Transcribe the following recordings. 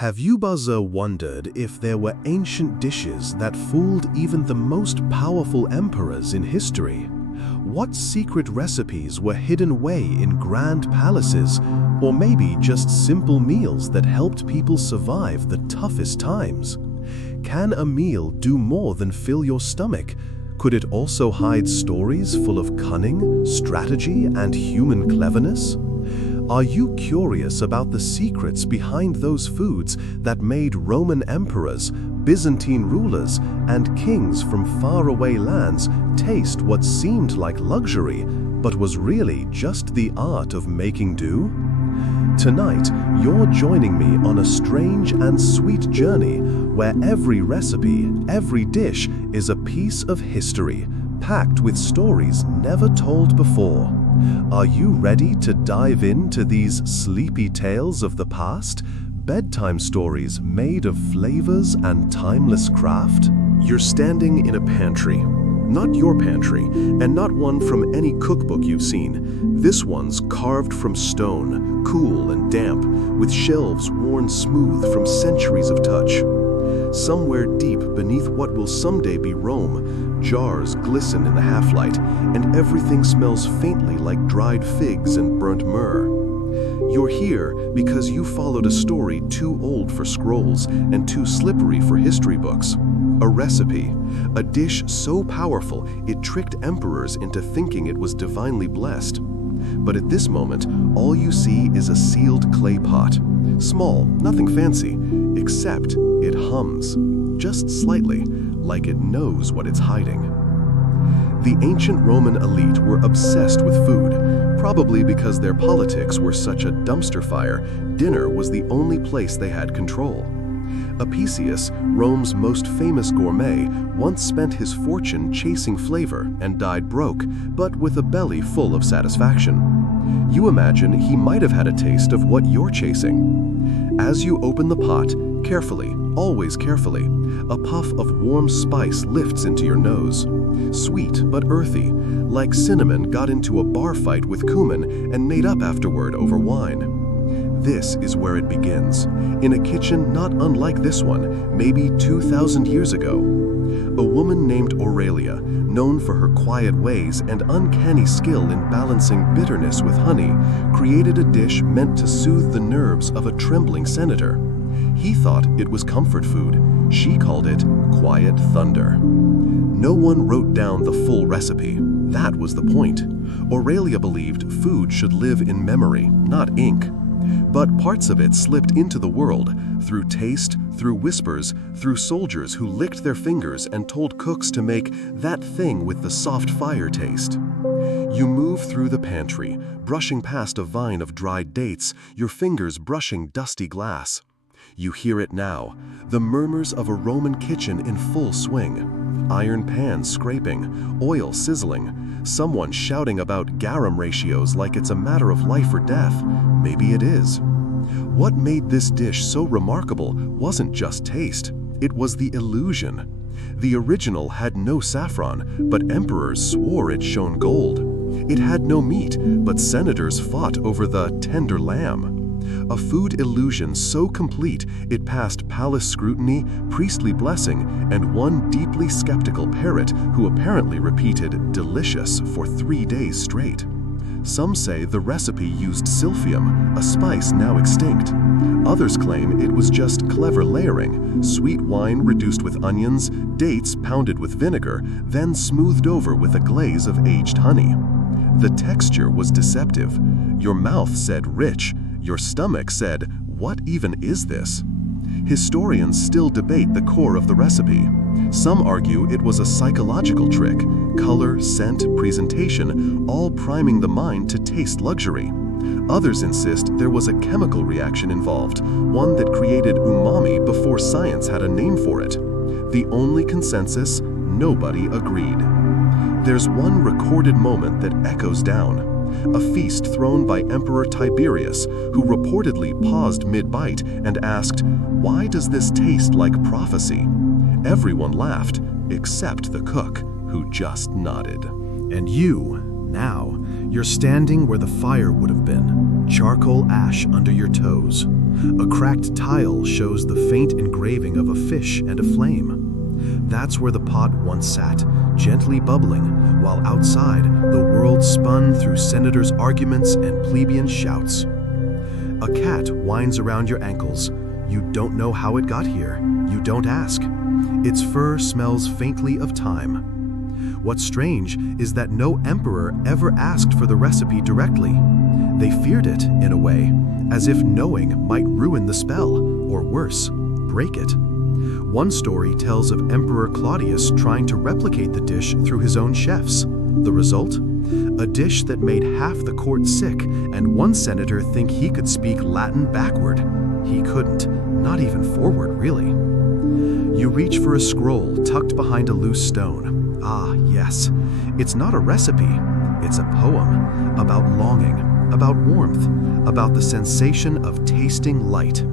Have you buzzer wondered if there were ancient dishes that fooled even the most powerful emperors in history? What secret recipes were hidden away in grand palaces, or maybe just simple meals that helped people survive the toughest times? Can a meal do more than fill your stomach? Could it also hide stories full of cunning, strategy, and human cleverness? Are you curious about the secrets behind those foods that made Roman emperors, Byzantine rulers, and kings from faraway lands taste what seemed like luxury, but was really just the art of making do? Tonight, you're joining me on a strange and sweet journey where every recipe, every dish is a piece of history, packed with stories never told before. Are you ready to dive into these sleepy tales of the past? Bedtime stories made of flavors and timeless craft? You're standing in a pantry. Not your pantry, and not one from any cookbook you've seen. This one's carved from stone, cool and damp, with shelves worn smooth from centuries of touch. Somewhere deep beneath what will someday be Rome, jars glisten in the half-light, and everything smells faintly like dried figs and burnt myrrh. You're here because you followed a story too old for scrolls and too slippery for history books. A recipe, a dish so powerful it tricked emperors into thinking it was divinely blessed. But at this moment, all you see is a sealed clay pot. Small, nothing fancy, except it hums, just slightly, like it knows what it's hiding. The ancient Roman elite were obsessed with food, probably because their politics were such a dumpster fire. Dinner was the only place they had control. Apicius, Rome's most famous gourmet, once spent his fortune chasing flavor and died broke, but with a belly full of satisfaction. You imagine he might have had a taste of what you're chasing. As you open the pot, carefully, always carefully, a puff of warm spice lifts into your nose. Sweet but earthy, like cinnamon got into a bar fight with cumin and made up afterward over wine. This is where it begins, in a kitchen not unlike this one, maybe 2,000 years ago. A woman named Aurelia, known for her quiet ways and uncanny skill in balancing bitterness with honey, created a dish meant to soothe the nerves of a trembling senator. He thought it was comfort food. She called it quiet thunder. No one wrote down the full recipe. That was the point. Aurelia believed food should live in memory, not ink. But parts of it slipped into the world, through taste, through whispers, through soldiers who licked their fingers and told cooks to make that thing with the soft fire taste. You move through the pantry, brushing past a vine of dried dates, your fingers brushing dusty glass. You hear it now, the murmurs of a Roman kitchen in full swing. Iron pans scraping, oil sizzling, someone shouting about garum ratios like it's a matter of life or death. Maybe it is. What made this dish so remarkable wasn't just taste, it was the illusion. The original had no saffron, but emperors swore it shone gold. It had no meat, but senators fought over the tender lamb. A food illusion so complete it passed palace scrutiny, priestly blessing, and one deeply skeptical parrot who apparently repeated "delicious" for 3 days straight. Some say the recipe used silphium, a spice now extinct. Others claim it was just clever layering, sweet wine reduced with onions, dates pounded with vinegar, then smoothed over with a glaze of aged honey. The texture was deceptive. Your mouth said rich. Your stomach said, "What even is this?" Historians still debate the core of the recipe. Some argue it was a psychological trick, color, scent, presentation, all priming the mind to taste luxury. Others insist there was a chemical reaction involved, one that created umami before science had a name for it. The only consensus, nobody agreed. There's one recorded moment that echoes down. A feast thrown by Emperor Tiberius, who reportedly paused mid-bite and asked, "Why does this taste like prophecy?" Everyone laughed, except the cook, who just nodded. And you, now, you're standing where the fire would have been, charcoal ash under your toes. A cracked tile shows the faint engraving of a fish and a flame. That's where the pot once sat, gently bubbling, while outside the world spun through senators' arguments and plebeian shouts. A cat winds around your ankles. You don't know how it got here. You don't ask. Its fur smells faintly of time. What's strange is that no emperor ever asked for the recipe directly. They feared it, in a way, as if knowing might ruin the spell, or worse, break it. One story tells of Emperor Claudius trying to replicate the dish through his own chefs. The result? A dish that made half the court sick, and one senator think he could speak Latin backward. He couldn't, not even forward, really. You reach for a scroll tucked behind a loose stone. Ah, yes. It's not a recipe. It's a poem about longing, about warmth, about the sensation of tasting light.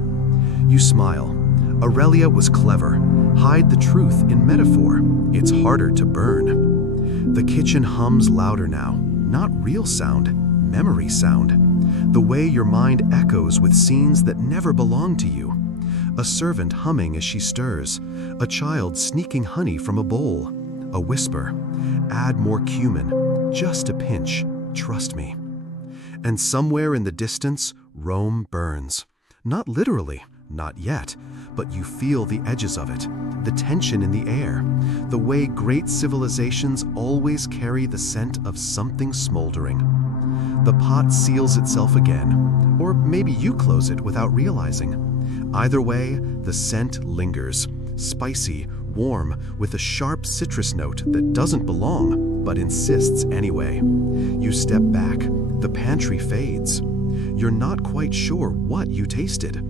You smile. Aurelia was clever. Hide the truth in metaphor. It's harder to burn. The kitchen hums louder now. Not real sound, memory sound. The way your mind echoes with scenes that never belonged to you. A servant humming as she stirs. A child sneaking honey from a bowl. A whisper. Add more cumin. Just a pinch. Trust me. And somewhere in the distance, Rome burns. Not literally. Not yet, but you feel the edges of it, the tension in the air, the way great civilizations always carry the scent of something smoldering. The pot seals itself again, or maybe you close it without realizing. Either way, the scent lingers, spicy, warm, with a sharp citrus note that doesn't belong, but insists anyway. You step back, the pantry fades. You're not quite sure what you tasted,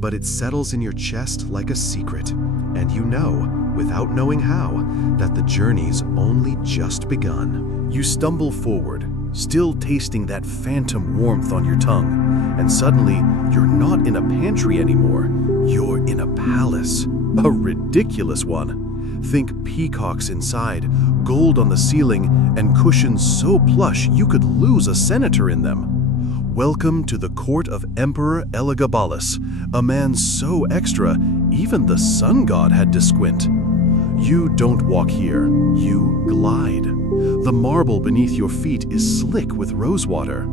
but it settles in your chest like a secret, and you know, without knowing how, that the journey's only just begun. You stumble forward, still tasting that phantom warmth on your tongue, and suddenly you're not in a pantry anymore, you're in a palace, a ridiculous one. Think peacocks inside, gold on the ceiling, and cushions so plush you could lose a senator in them. Welcome to the court of Emperor Elagabalus, a man so extra, even the sun god had to squint. You don't walk here, you glide. The marble beneath your feet is slick with rosewater.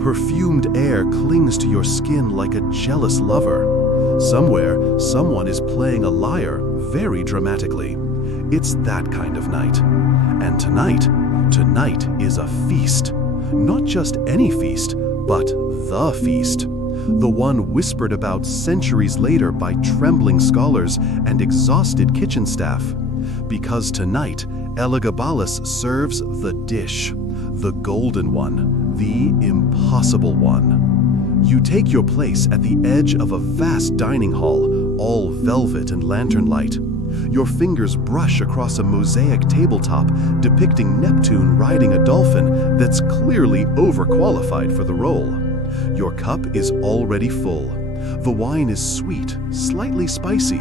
Perfumed air clings to your skin like a jealous lover. Somewhere, someone is playing a lyre very dramatically. It's that kind of night. And tonight is a feast. Not just any feast, but the feast. The one whispered about centuries later by trembling scholars and exhausted kitchen staff. Because tonight, Elagabalus serves the dish, the golden one, the impossible one. You take your place at the edge of a vast dining hall, all velvet and lantern light. Your fingers brush across a mosaic tabletop depicting Neptune riding a dolphin that's clearly overqualified for the role. Your cup is already full. The wine is sweet, slightly spicy,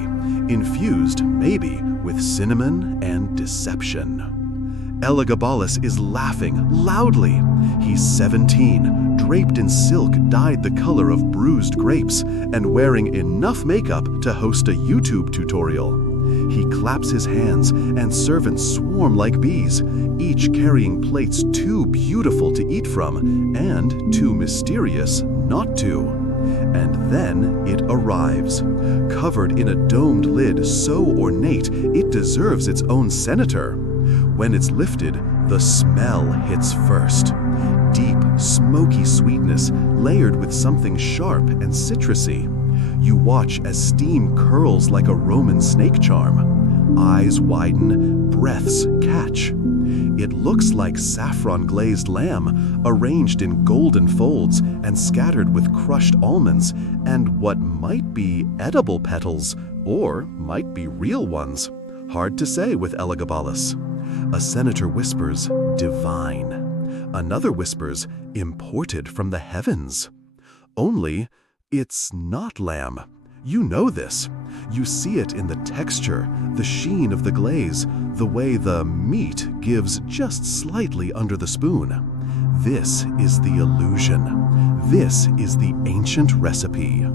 infused, maybe, with cinnamon and deception. Elagabalus is laughing loudly. He's 17, draped in silk dyed the color of bruised grapes, and wearing enough makeup to host a YouTube tutorial. He claps his hands, and servants swarm like bees, each carrying plates too beautiful to eat from, and too mysterious not to. And then it arrives, covered in a domed lid so ornate it deserves its own senator. When it's lifted, the smell hits first. Deep, smoky sweetness layered with something sharp and citrusy. You watch as steam curls like a Roman snake charm. Eyes widen, breaths catch. It looks like saffron-glazed lamb, arranged in golden folds and scattered with crushed almonds, and what might be edible petals, or might be real ones. Hard to say with Elagabalus. A senator whispers, divine. Another whispers, imported from the heavens. Only, it's not lamb. You know this. You see it in the texture, the sheen of the glaze, the way the meat gives just slightly under the spoon. This is the illusion. This is the ancient recipe.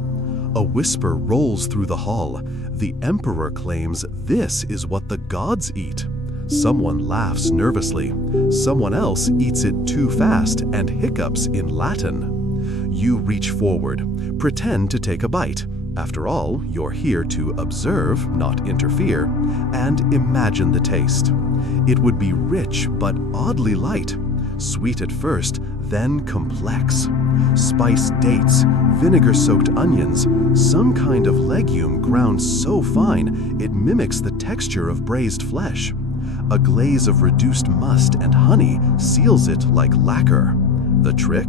A whisper rolls through the hall. The emperor claims this is what the gods eat. Someone laughs nervously. Someone else eats it too fast and hiccups in Latin. You reach forward, pretend to take a bite. After all, you're here to observe, not interfere, and imagine the taste. It would be rich but oddly light, sweet at first, then complex. Spiced dates, vinegar-soaked onions, some kind of legume ground so fine it mimics the texture of braised flesh. A glaze of reduced must and honey seals it like lacquer. The trick?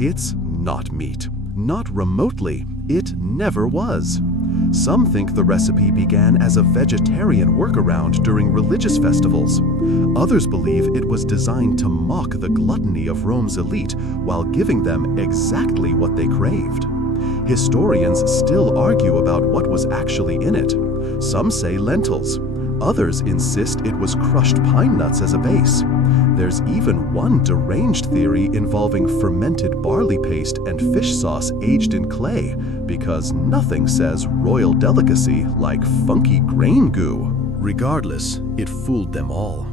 It's not meat. Not remotely. It never was. Some think the recipe began as a vegetarian workaround during religious festivals. Others believe it was designed to mock the gluttony of Rome's elite while giving them exactly what they craved. Historians still argue about what was actually in it. Some say lentils. Others insist it was crushed pine nuts as a base. There's even one deranged theory involving fermented barley paste and fish sauce aged in clay, because nothing says royal delicacy like funky grain goo. Regardless, it fooled them all.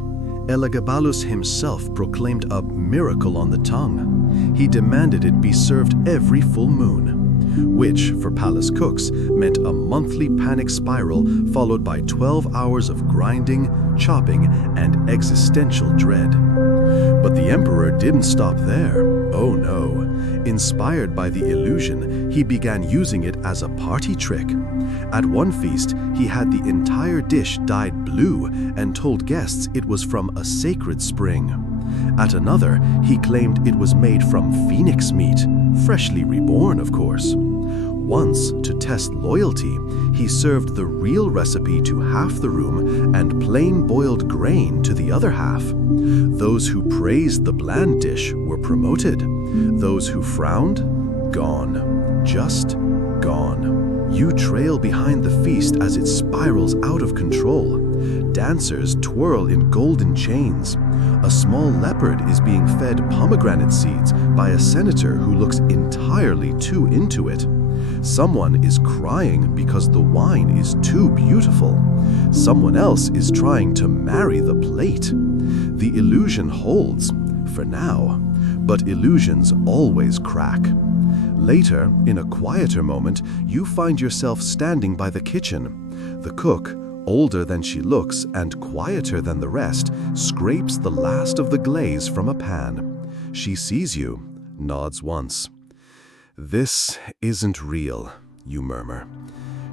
Elagabalus himself proclaimed a miracle on the tongue. He demanded it be served every full moon, which, for palace cooks, meant a monthly panic spiral followed by 12 hours of grinding, chopping, and existential dread. But the emperor didn't stop there. Oh no. Inspired by the illusion, he began using it as a party trick. At one feast, he had the entire dish dyed blue and told guests it was from a sacred spring. At another, he claimed it was made from phoenix meat, freshly reborn, of course. Once, to test loyalty, he served the real recipe to half the room and plain boiled grain to the other half. Those who praised the bland dish were promoted. Those who frowned, gone. Just gone. You trail behind the feast as it spirals out of control. Dancers twirl in golden chains. A small leopard is being fed pomegranate seeds by a senator who looks entirely too into it. Someone is crying because the wine is too beautiful. Someone else is trying to marry the plate. The illusion holds, for now, but illusions always crack. Later, in a quieter moment, you find yourself standing by the kitchen. The cook, older than she looks and quieter than the rest, scrapes the last of the glaze from a pan. She sees you, nods once. "This isn't real," you murmur.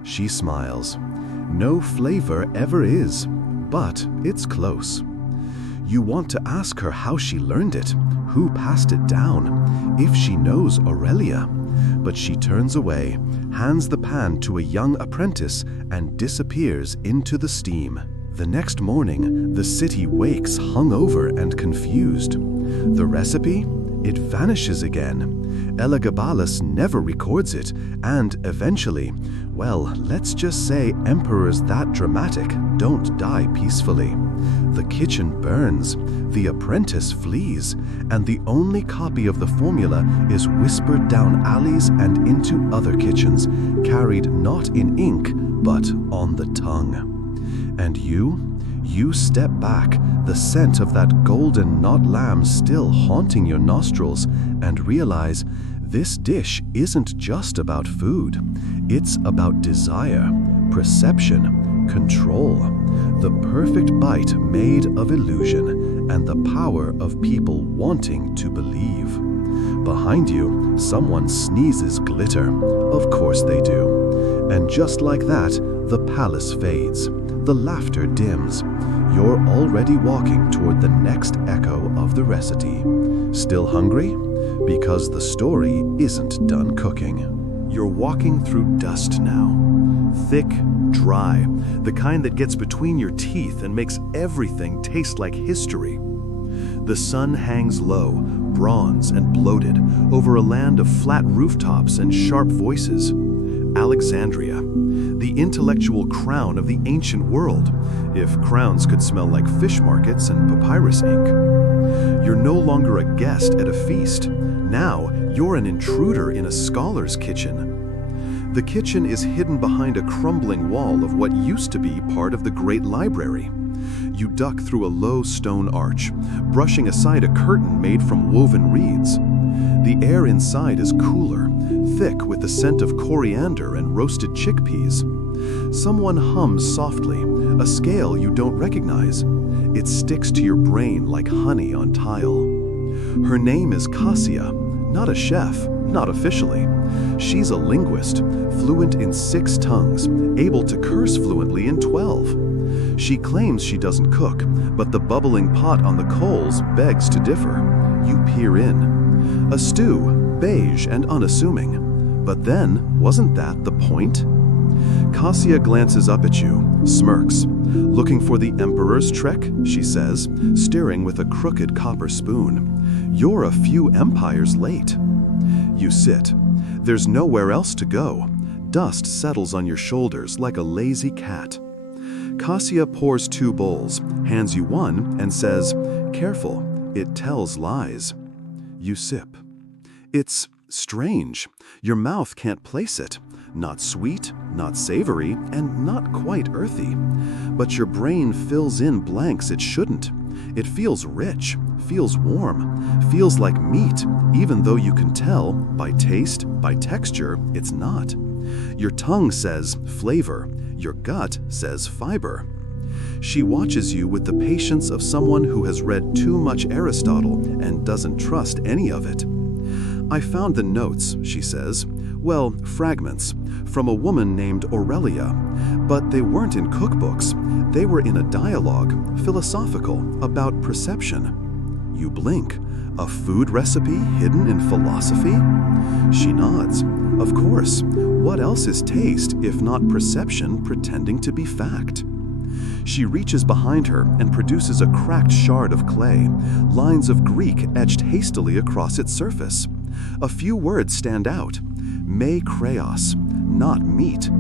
She smiles. No flavor ever is, but it's close. You want to ask her how she learned it, who passed it down, if she knows Aurelia. But she turns away, hands the pan to a young apprentice, and disappears into the steam. The next morning, the city wakes hungover and confused. The recipe? It vanishes again. Elagabalus never records it, and eventually, well, let's just say emperors that dramatic don't die peacefully. The kitchen burns, the apprentice flees, and the only copy of the formula is whispered down alleys and into other kitchens, carried not in ink, but on the tongue. And you step back, the scent of that golden knot lamb still haunting your nostrils, and realize this dish isn't just about food. It's about desire, perception, control. The perfect bite made of illusion and the power of people wanting to believe. Behind you, someone sneezes glitter. Of course they do. And just like that, the palace fades. The laughter dims. You're already walking toward the next echo of the recipe. Still hungry? Because the story isn't done cooking. You're walking through dust now. Thick, dry, the kind that gets between your teeth and makes everything taste like history. The sun hangs low, bronze and bloated, over a land of flat rooftops and sharp voices. Alexandria, the intellectual crown of the ancient world, if crowns could smell like fish markets and papyrus ink. You're no longer a guest at a feast. Now, you're an intruder in a scholar's kitchen. The kitchen is hidden behind a crumbling wall of what used to be part of the Great Library. You duck through a low stone arch, brushing aside a curtain made from woven reeds. The air inside is cooler, thick with the scent of coriander and roasted chickpeas. Someone hums softly, a scale you don't recognize. It sticks to your brain like honey on tile. Her name is Cassia, not a chef, not officially. She's a linguist, fluent in 6 tongues, able to curse fluently in 12. She claims she doesn't cook, but the bubbling pot on the coals begs to differ. You peer in. A stew, beige and unassuming. But then, wasn't that the point? Cassia glances up at you, smirks. "Looking for the Emperor's trek?" she says, stirring with a crooked copper spoon. "You're a few empires late." You sit. There's nowhere else to go. Dust settles on your shoulders like a lazy cat. Cassia pours 2 bowls, hands you one, and says, "Careful, it tells lies." You sip. It's strange. Your mouth can't place it. Not sweet, not savory, and not quite earthy. But your brain fills in blanks it shouldn't. It feels rich, feels warm, feels like meat, even though you can tell, by taste, by texture, it's not. Your tongue says flavor, your gut says fiber. She watches you with the patience of someone who has read too much Aristotle and doesn't trust any of it. "I found the notes," she says. "Well, fragments, from a woman named Aurelia. But they weren't in cookbooks. They were in a dialogue, philosophical, about perception." You blink. A food recipe hidden in philosophy? She nods. Of course. What else is taste if not perception pretending to be fact? She reaches behind her and produces a cracked shard of clay, lines of Greek etched hastily across its surface. A few words stand out. Me kreos, not meat.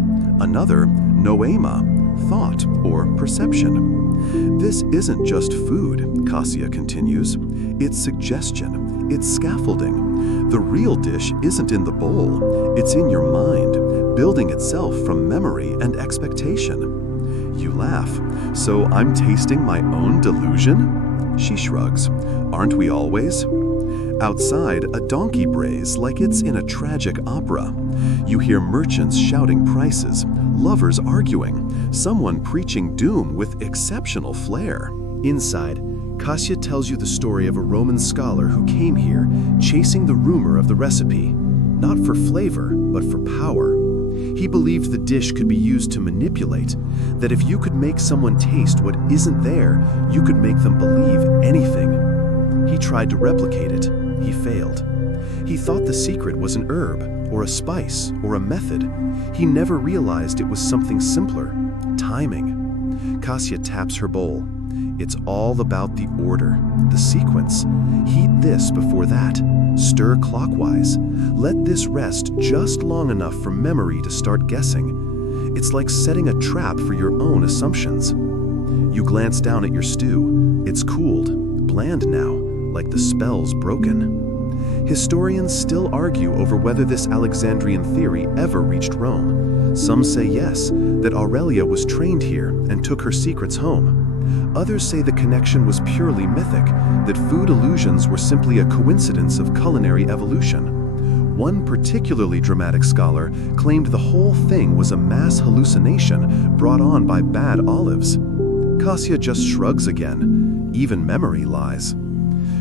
Another, noema, thought or perception. This isn't just food, Cassia continues. It's suggestion, it's scaffolding. The real dish isn't in the bowl, it's in your mind, building itself from memory and expectation. You laugh. "So I'm tasting my own delusion?" She shrugs. "Aren't we always?" Outside, a donkey brays like it's in a tragic opera. You hear merchants shouting prices, lovers arguing, someone preaching doom with exceptional flair. Inside, Cassia tells you the story of a Roman scholar who came here chasing the rumor of the recipe, not for flavor, but for power. He believed the dish could be used to manipulate, that if you could make someone taste what isn't there, you could make them believe anything. He tried to replicate it. He failed. He thought the secret was an herb, or a spice, or a method. He never realized it was something simpler: timing. Cassia taps her bowl. It's all about the order, the sequence. Heat this before that. Stir clockwise. Let this rest just long enough for memory to start guessing. It's like setting a trap for your own assumptions. You glance down at your stew. It's cooled, bland now, like the spell's broken. Historians still argue over whether this Alexandrian theory ever reached Rome. Some say yes, that Aurelia was trained here and took her secrets home. Others say the connection was purely mythic, that food illusions were simply a coincidence of culinary evolution. One particularly dramatic scholar claimed the whole thing was a mass hallucination brought on by bad olives. Cassia just shrugs again. Even memory lies.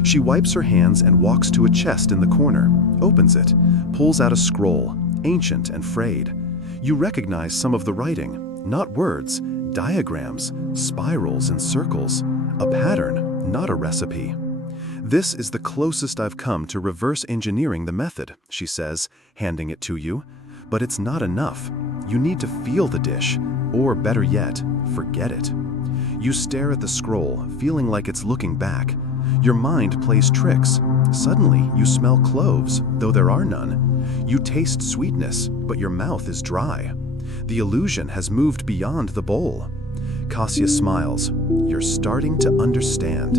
She wipes her hands and walks to a chest in the corner, opens it, pulls out a scroll, ancient and frayed. You recognize some of the writing, not words, diagrams, spirals and circles, a pattern, not a recipe. "This is the closest I've come to reverse engineering the method," she says, handing it to you. "But it's not enough. You need to feel the dish, or better yet, forget it." You stare at the scroll, feeling like it's looking back. Your mind plays tricks. Suddenly, you smell cloves, though there are none. You taste sweetness, but your mouth is dry. The illusion has moved beyond the bowl. Cassia smiles. You're starting to understand.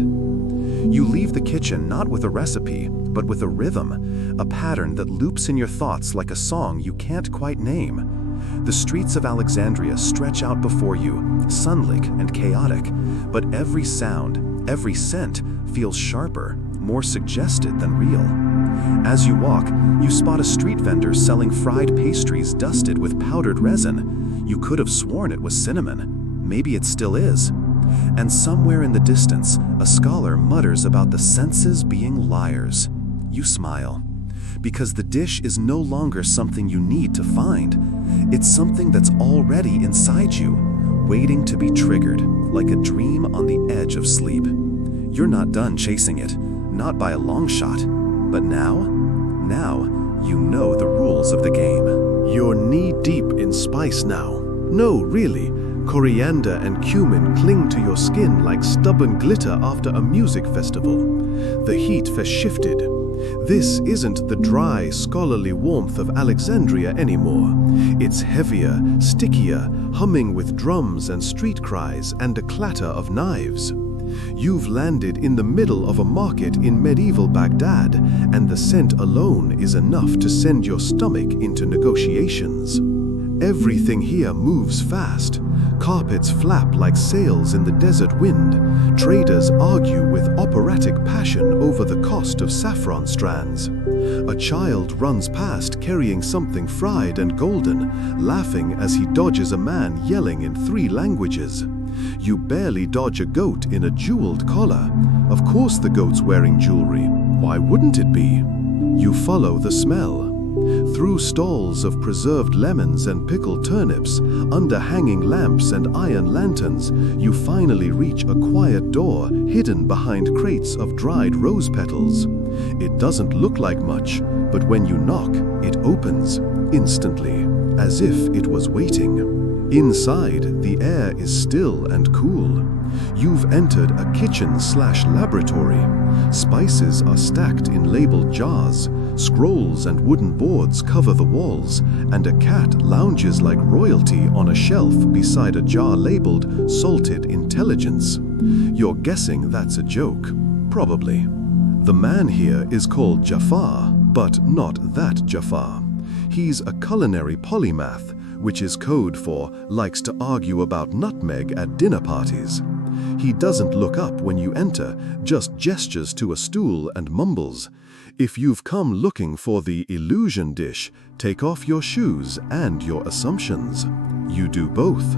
You leave the kitchen not with a recipe, but with a rhythm, a pattern that loops in your thoughts like a song you can't quite name. The streets of Alexandria stretch out before you, sunlit and chaotic, but every sound, every scent feels sharper, more suggested than real. As you walk, you spot a street vendor selling fried pastries dusted with powdered resin. You could have sworn it was cinnamon. Maybe it still is. And somewhere in the distance, a scholar mutters about the senses being liars. You smile, because the dish is no longer something you need to find. It's something that's already inside you, waiting to be triggered, like a dream on the edge of sleep. You're not done chasing it, not by a long shot. But now you know the rules of the game. You're knee-deep in spice now. No, really. Coriander and cumin cling to your skin like stubborn glitter after a music festival. The heat has shifted. This isn't the dry, scholarly warmth of Alexandria anymore. It's heavier, stickier, humming with drums and street cries and a clatter of knives. You've landed in the middle of a market in medieval Baghdad, and the scent alone is enough to send your stomach into negotiations. Everything here moves fast. Carpets flap like sails in the desert wind. Traders argue with operatic passion over the cost of saffron strands. A child runs past carrying something fried and golden, laughing as he dodges a man yelling in 3 languages. You barely dodge a goat in a jeweled collar. Of course the goat's wearing jewelry. Why wouldn't it be? You follow the smell. Through stalls of preserved lemons and pickled turnips, under hanging lamps and iron lanterns, you finally reach a quiet door hidden behind crates of dried rose petals. It doesn't look like much, but when you knock, it opens, instantly, as if it was waiting. Inside, the air is still and cool. You've entered a kitchen/laboratory. Spices are stacked in labeled jars. Scrolls and wooden boards cover the walls, and a cat lounges like royalty on a shelf beside a jar labeled Salted Intelligence. You're guessing that's a joke. Probably. The man here is called Jafar, but not that Jafar. He's a culinary polymath, which is code for likes to argue about nutmeg at dinner parties. He doesn't look up when you enter, just gestures to a stool and mumbles. If you've come looking for the illusion dish, take off your shoes and your assumptions. You do both.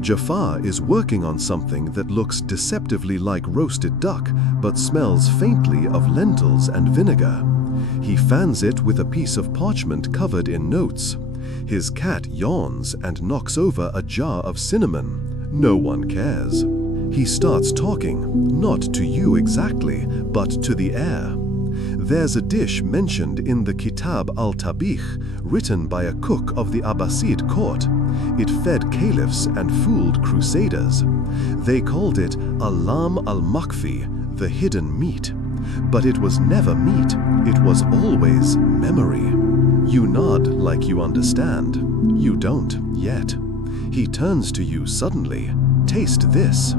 Jafar is working on something that looks deceptively like roasted duck, but smells faintly of lentils and vinegar. He fans it with a piece of parchment covered in notes. His cat yawns and knocks over a jar of cinnamon. No one cares. He starts talking, not to you exactly, but to the air. There's a dish mentioned in the Kitab al-Tabikh, written by a cook of the Abbasid court. It fed caliphs and fooled crusaders. They called it Alam al-Makfi, the hidden meat. But it was never meat, it was always memory. You nod like you understand. You don't, yet. He turns to you suddenly. Taste this.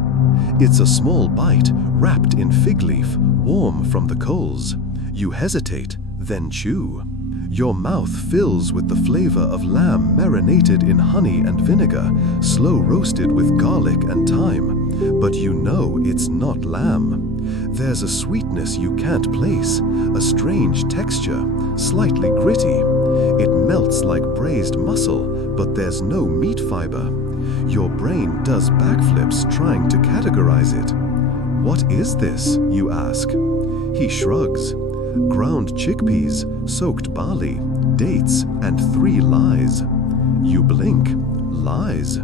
It's a small bite, wrapped in fig leaf, warm from the coals. You hesitate, then chew. Your mouth fills with the flavor of lamb marinated in honey and vinegar, slow roasted with garlic and thyme. But you know it's not lamb. There's a sweetness you can't place, a strange texture, slightly gritty. It melts like braised mussel, but there's no meat fiber. Your brain does backflips trying to categorize it. What is this, you ask? He shrugs. Ground chickpeas, soaked barley, dates, and 3 lies. You blink. Lies.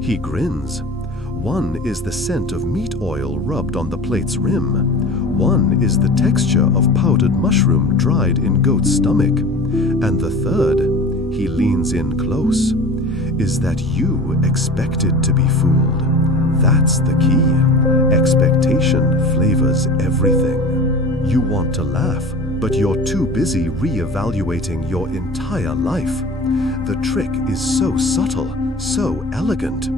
He grins. One is the scent of meat oil rubbed on the plate's rim. One is the texture of powdered mushroom dried in goat's stomach. And the third, he leans in close, is that you expected to be fooled. That's the key. Expectation flavors everything. You want to laugh, but you're too busy re-evaluating your entire life. The trick is so subtle, so elegant.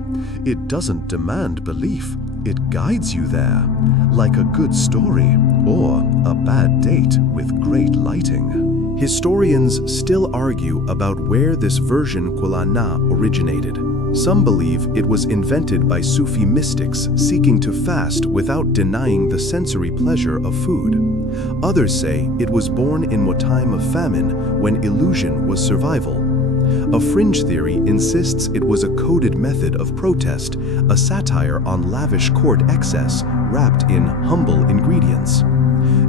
It doesn't demand belief, It guides you there, like a good story or a bad date with great lighting. Historians still argue about where this version Kulana originated. Some believe it was invented by Sufi mystics seeking to fast without denying the sensory pleasure of food. Others say it was born in a time of famine when illusion was survival. A fringe theory insists it was a coded method of protest, a satire on lavish court excess wrapped in humble ingredients.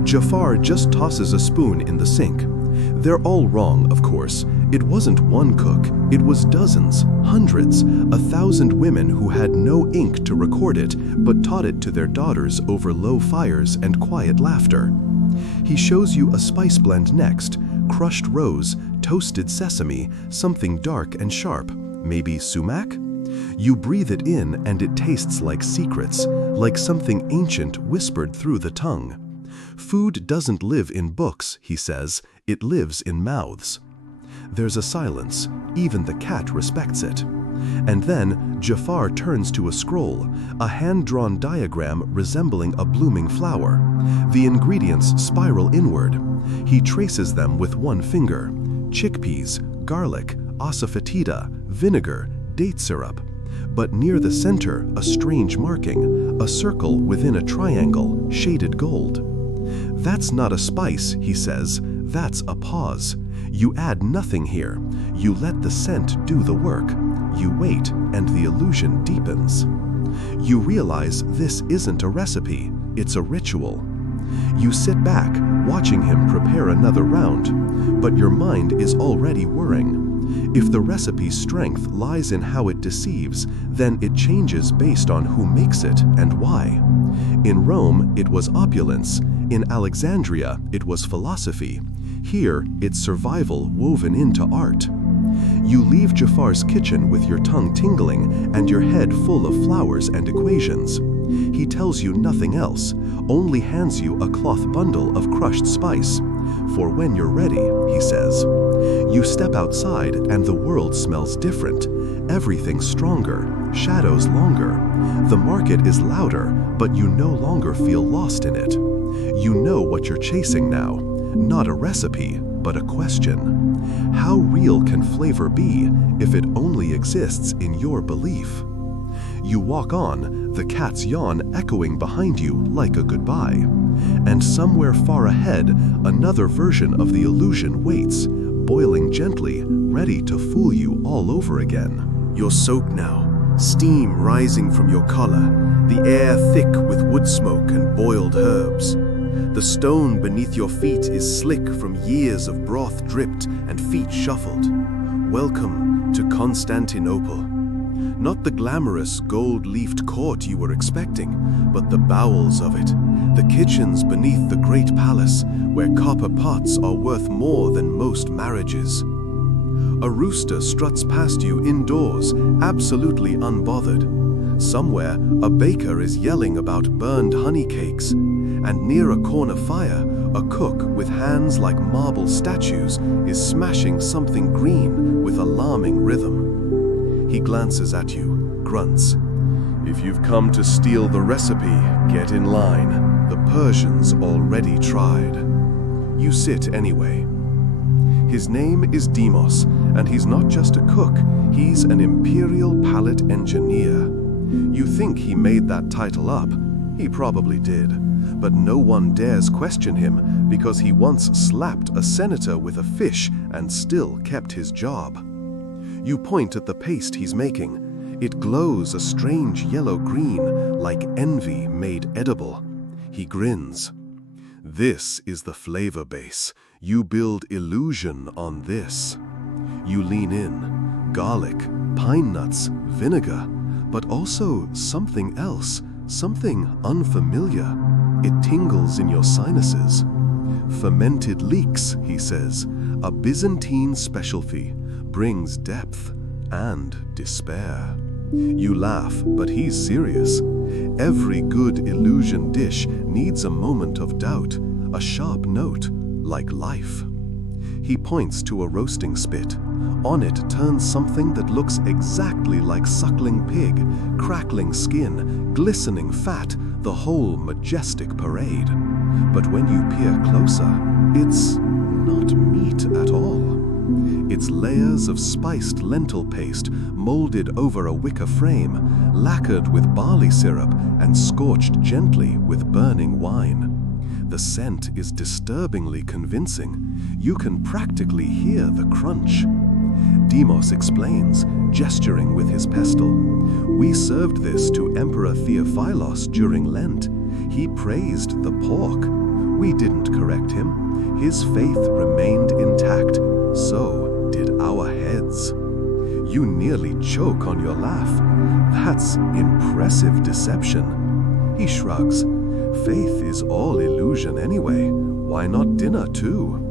Jafar just tosses a spoon in the sink. They're all wrong, of course. It wasn't one cook, it was dozens, hundreds, 1,000 women who had no ink to record it, but taught it to their daughters over low fires and quiet laughter. He shows you a spice blend next: crushed rose, toasted sesame, something dark and sharp, maybe sumac? You breathe it in and it tastes like secrets, like something ancient whispered through the tongue. Food doesn't live in books, he says, it lives in mouths. There's a silence, even the cat respects it. And then Jafar turns to a scroll, a hand-drawn diagram resembling a blooming flower. The ingredients spiral inward. He traces them with one finger: chickpeas, garlic, asafoetida, vinegar, date syrup. But near the center, a strange marking, a circle within a triangle, shaded gold. That's not a spice, he says, that's a pause. You add nothing here. You let the scent do the work. You wait, and the illusion deepens. You realize this isn't a recipe, it's a ritual. You sit back, watching him prepare another round, but your mind is already whirring. If the recipe's strength lies in how it deceives, then it changes based on who makes it and why. In Rome, it was opulence. In Alexandria, it was philosophy. Here, it's survival woven into art. You leave Jafar's kitchen with your tongue tingling and your head full of flowers and equations. He tells you nothing else, only hands you a cloth bundle of crushed spice. For when you're ready, he says. You step outside and the world smells different. Everything stronger, shadows longer. The market is louder, but you no longer feel lost in it. You know what you're chasing now. Not a recipe, but a question. How real can flavor be if it only exists in your belief? You walk on, the cat's yawn echoing behind you like a goodbye. And somewhere far ahead, another version of the illusion waits, boiling gently, ready to fool you all over again. You're soaked now, steam rising from your collar, the air thick with wood smoke and boiled herbs. The stone beneath your feet is slick from years of broth dripped and feet shuffled. Welcome to Constantinople. Not the glamorous gold-leafed court you were expecting, but the bowels of it, the kitchens beneath the great palace, where copper pots are worth more than most marriages. A rooster struts past you indoors, absolutely unbothered. Somewhere, a baker is yelling about burned honey cakes. And near a corner fire, a cook with hands like marble statues is smashing something green with alarming rhythm. He glances at you, grunts. If you've come to steal the recipe, get in line. The Persians already tried. You sit anyway. His name is Demos, and he's not just a cook, he's an imperial palate engineer. You think he made that title up. He probably did. But no one dares question him because he once slapped a senator with a fish and still kept his job. You point at the paste he's making. It glows a strange yellow-green, like envy made edible. He grins. This is the flavor base. You build illusion on this. You lean in. Garlic, pine nuts, vinegar, but also something else, something unfamiliar. It tingles in your sinuses. Fermented leeks, he says, a Byzantine specialty, brings depth and despair. You laugh, but he's serious. Every good illusion dish needs a moment of doubt, a sharp note, like life. He points to a roasting spit. On it turns something that looks exactly like suckling pig, crackling skin, glistening fat, the whole majestic parade. But when you peer closer, it's not meat at all. It's layers of spiced lentil paste molded over a wicker frame, lacquered with barley syrup and scorched gently with burning wine. The scent is disturbingly convincing. You can practically hear the crunch. Demos explains, gesturing with his pestle. We served this to Emperor Theophilos during Lent. He praised the pork. We didn't correct him. His faith remained intact. So did our heads. You nearly choke on your laugh. That's impressive deception. He shrugs. Faith is all illusion anyway. Why not dinner too?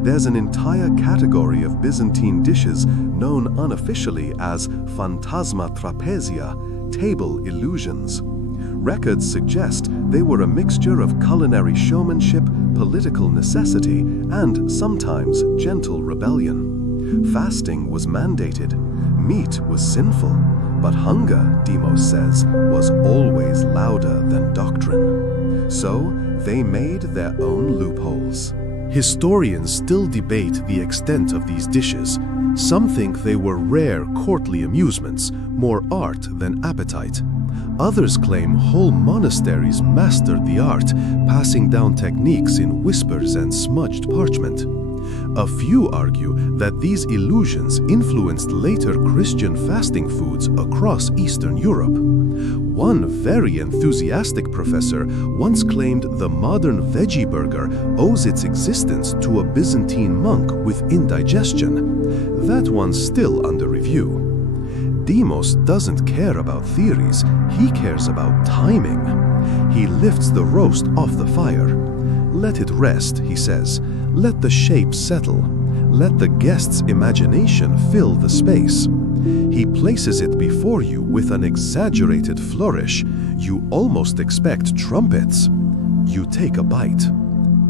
There's an entire category of Byzantine dishes known unofficially as phantasma trapezia, table illusions. Records suggest they were a mixture of culinary showmanship, political necessity, and sometimes gentle rebellion. Fasting was mandated, meat was sinful, but hunger, Demos says, was always louder than doctrine. So they made their own loopholes. Historians still debate the extent of these dishes. Some think they were rare courtly amusements, more art than appetite. Others claim whole monasteries mastered the art, passing down techniques in whispers and smudged parchment. A few argue that these illusions influenced later Christian fasting foods across Eastern Europe. One very enthusiastic professor once claimed the modern veggie burger owes its existence to a Byzantine monk with indigestion. That one's still under review. Demos doesn't care about theories, he cares about timing. He lifts the roast off the fire. Let it rest, he says. Let the shape settle. Let the guest's imagination fill the space. He places it before you with an exaggerated flourish. You almost expect trumpets. You take a bite.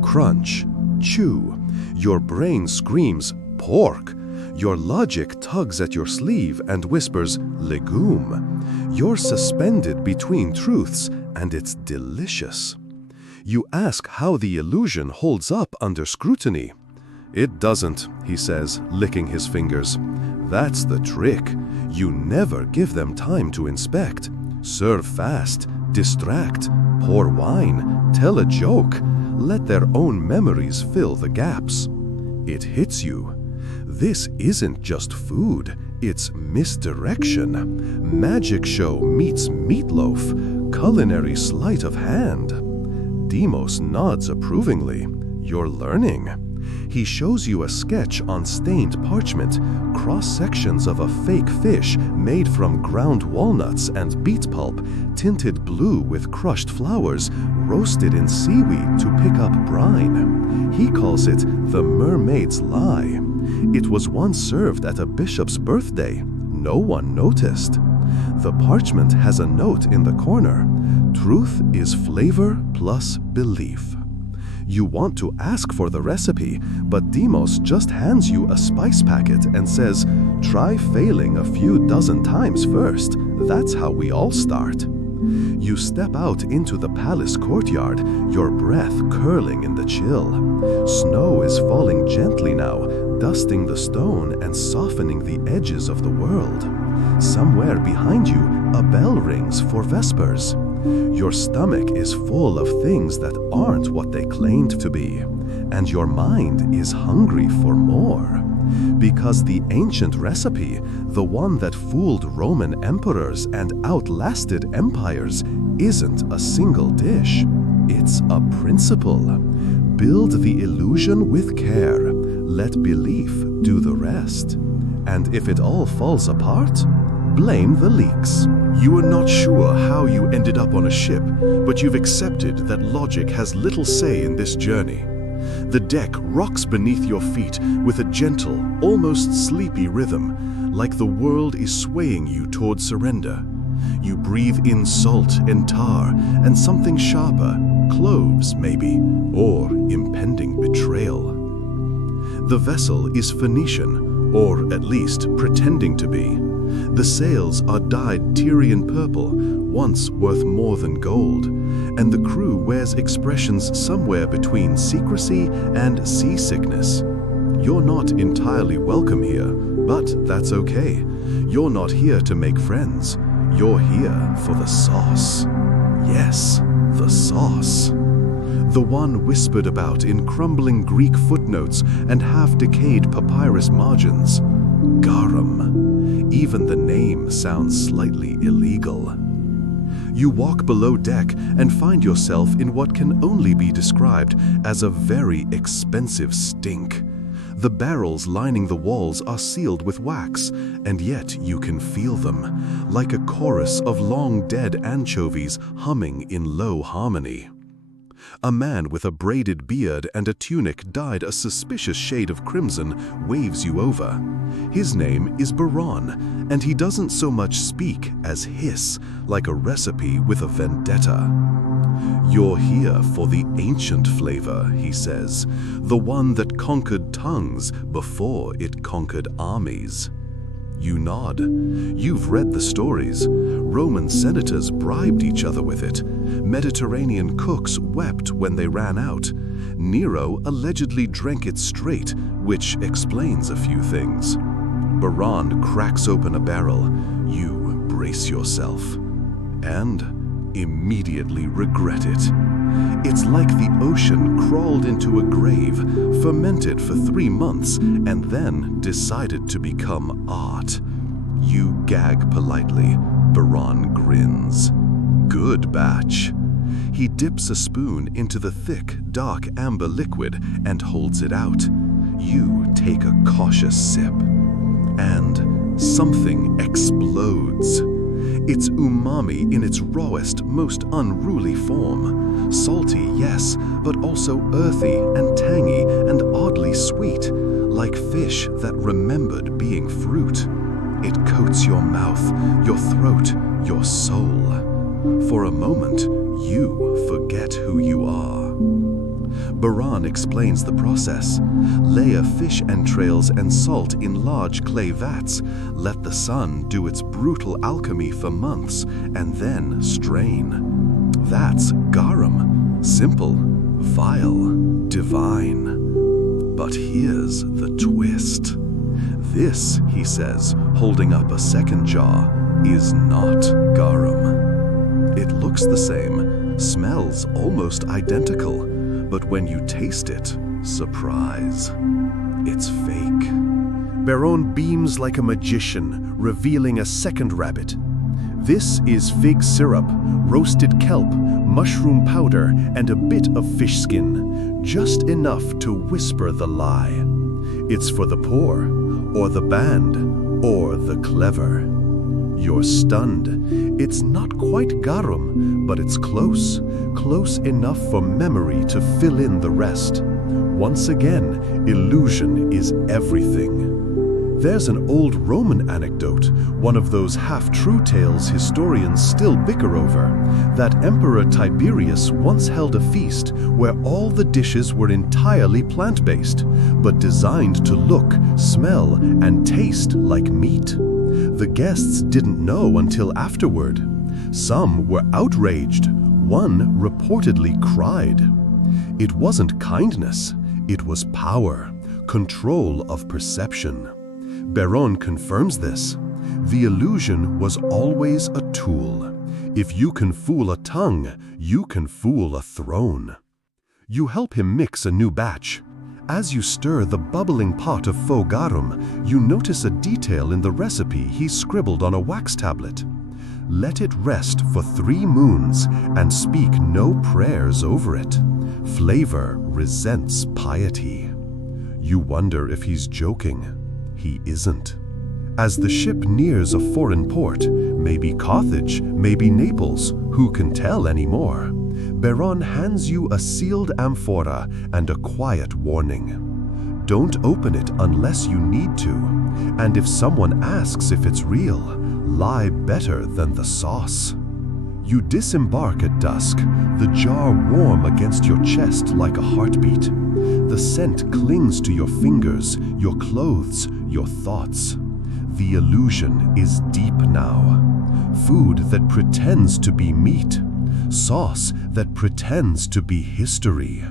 Crunch. Chew. Your brain screams, pork. Your logic tugs at your sleeve and whispers, legume. You're suspended between truths, and it's delicious. You ask how the illusion holds up under scrutiny. It doesn't, he says, licking his fingers. That's the trick. You never give them time to inspect. Serve fast, distract, pour wine, tell a joke. Let their own memories fill the gaps. It hits you. This isn't just food, it's misdirection. Magic show meets meatloaf, culinary sleight of hand. Demos nods approvingly. You're learning. He shows you a sketch on stained parchment, cross-sections of a fake fish made from ground walnuts and beet pulp, tinted blue with crushed flowers, roasted in seaweed to pick up brine. He calls it the mermaid's lie. It was once served at a bishop's birthday. No one noticed. The parchment has a note in the corner. Truth is flavor plus belief. You want to ask for the recipe, but Demos just hands you a spice packet and says, try failing a few dozen times first. That's how we all start. You step out into the palace courtyard, your breath curling in the chill. Snow is falling gently now, dusting the stone and softening the edges of the world. Somewhere behind you, a bell rings for Vespers. Your stomach is full of things that aren't what they claimed to be, and your mind is hungry for more. Because the ancient recipe, the one that fooled Roman emperors and outlasted empires, isn't a single dish. It's a principle. Build the illusion with care. Let belief do the rest. And if it all falls apart, blame the leaks. You are not sure how you ended up on a ship, but you've accepted that logic has little say in this journey. The deck rocks beneath your feet with a gentle, almost sleepy rhythm, like the world is swaying you toward surrender. You breathe in salt and tar and something sharper, cloves maybe, or impending betrayal. The vessel is Phoenician, or at least pretending to be. The sails are dyed Tyrian purple, once worth more than gold, and the crew wears expressions somewhere between secrecy and seasickness. You're not entirely welcome here, but that's okay. You're not here to make friends. You're here for the sauce. Yes, the sauce. The one whispered about in crumbling Greek footnotes and half-decayed papyrus margins. Garum. Even the name sounds slightly illegal. You walk below deck and find yourself in what can only be described as a very expensive stink. The barrels lining the walls are sealed with wax, and yet you can feel them, like a chorus of long-dead anchovies humming in low harmony. A man with a braided beard and a tunic dyed a suspicious shade of crimson waves you over. His name is Baron, and he doesn't so much speak as hiss, like a recipe with a vendetta. "You're here for the ancient flavor," he says, "the one that conquered tongues before it conquered armies." You nod. You've read the stories. Roman senators bribed each other with it. Mediterranean cooks wept when they ran out. Nero allegedly drank it straight, which explains a few things. Baron cracks open a barrel. You brace yourself. And immediately regret it. It's like the ocean crawled into a grave, fermented for 3 months, and then decided to become art. You gag politely. Baron grins. Good batch. He dips a spoon into the thick, dark amber liquid and holds it out. You take a cautious sip. And something explodes. It's umami in its rawest, most unruly form. Salty, yes, but also earthy and tangy and oddly sweet, like fish that remembered being fruit. It coats your mouth, your throat, your soul. For a moment, you forget who you are. Baron explains the process. Layer fish entrails and salt in large clay vats, let the sun do its brutal alchemy for months, and then strain. That's garum. Simple, vile, divine. But here's the twist. This, he says, holding up a second jar, is not garum. It looks the same, smells almost identical, but when you taste it, surprise, it's fake. Baron beams like a magician, revealing a second rabbit. This is fig syrup, roasted kelp, mushroom powder, and a bit of fish skin, just enough to whisper the lie. It's for the poor, or the banned, or the clever. You're stunned. It's not quite garum, but it's close enough for memory to fill in the rest. Once again, illusion is everything. There's an old Roman anecdote, one of those half-true tales historians still bicker over, that Emperor Tiberius once held a feast where all the dishes were entirely plant-based, but designed to look, smell, and taste like meat. The guests didn't know until afterward. Some were outraged. One reportedly cried. It wasn't kindness, it was power, control of perception. Baron confirms this. The illusion was always a tool. If you can fool a tongue, you can fool a throne. You help him mix a new batch. As you stir the bubbling pot of faux garum, you notice a detail in the recipe he scribbled on a wax tablet. Let it rest for 3 moons and speak no prayers over it. Flavor resents piety. You wonder if he's joking. He isn't. As the ship nears a foreign port, maybe Carthage, maybe Naples, who can tell anymore, Baron hands you a sealed amphora and a quiet warning. Don't open it unless you need to, and if someone asks if it's real, lie better than the sauce. You disembark at dusk, the jar warm against your chest like a heartbeat. The scent clings to your fingers, your clothes, your thoughts. The illusion is deep now. Food that pretends to be meat. Sauce that pretends to be history.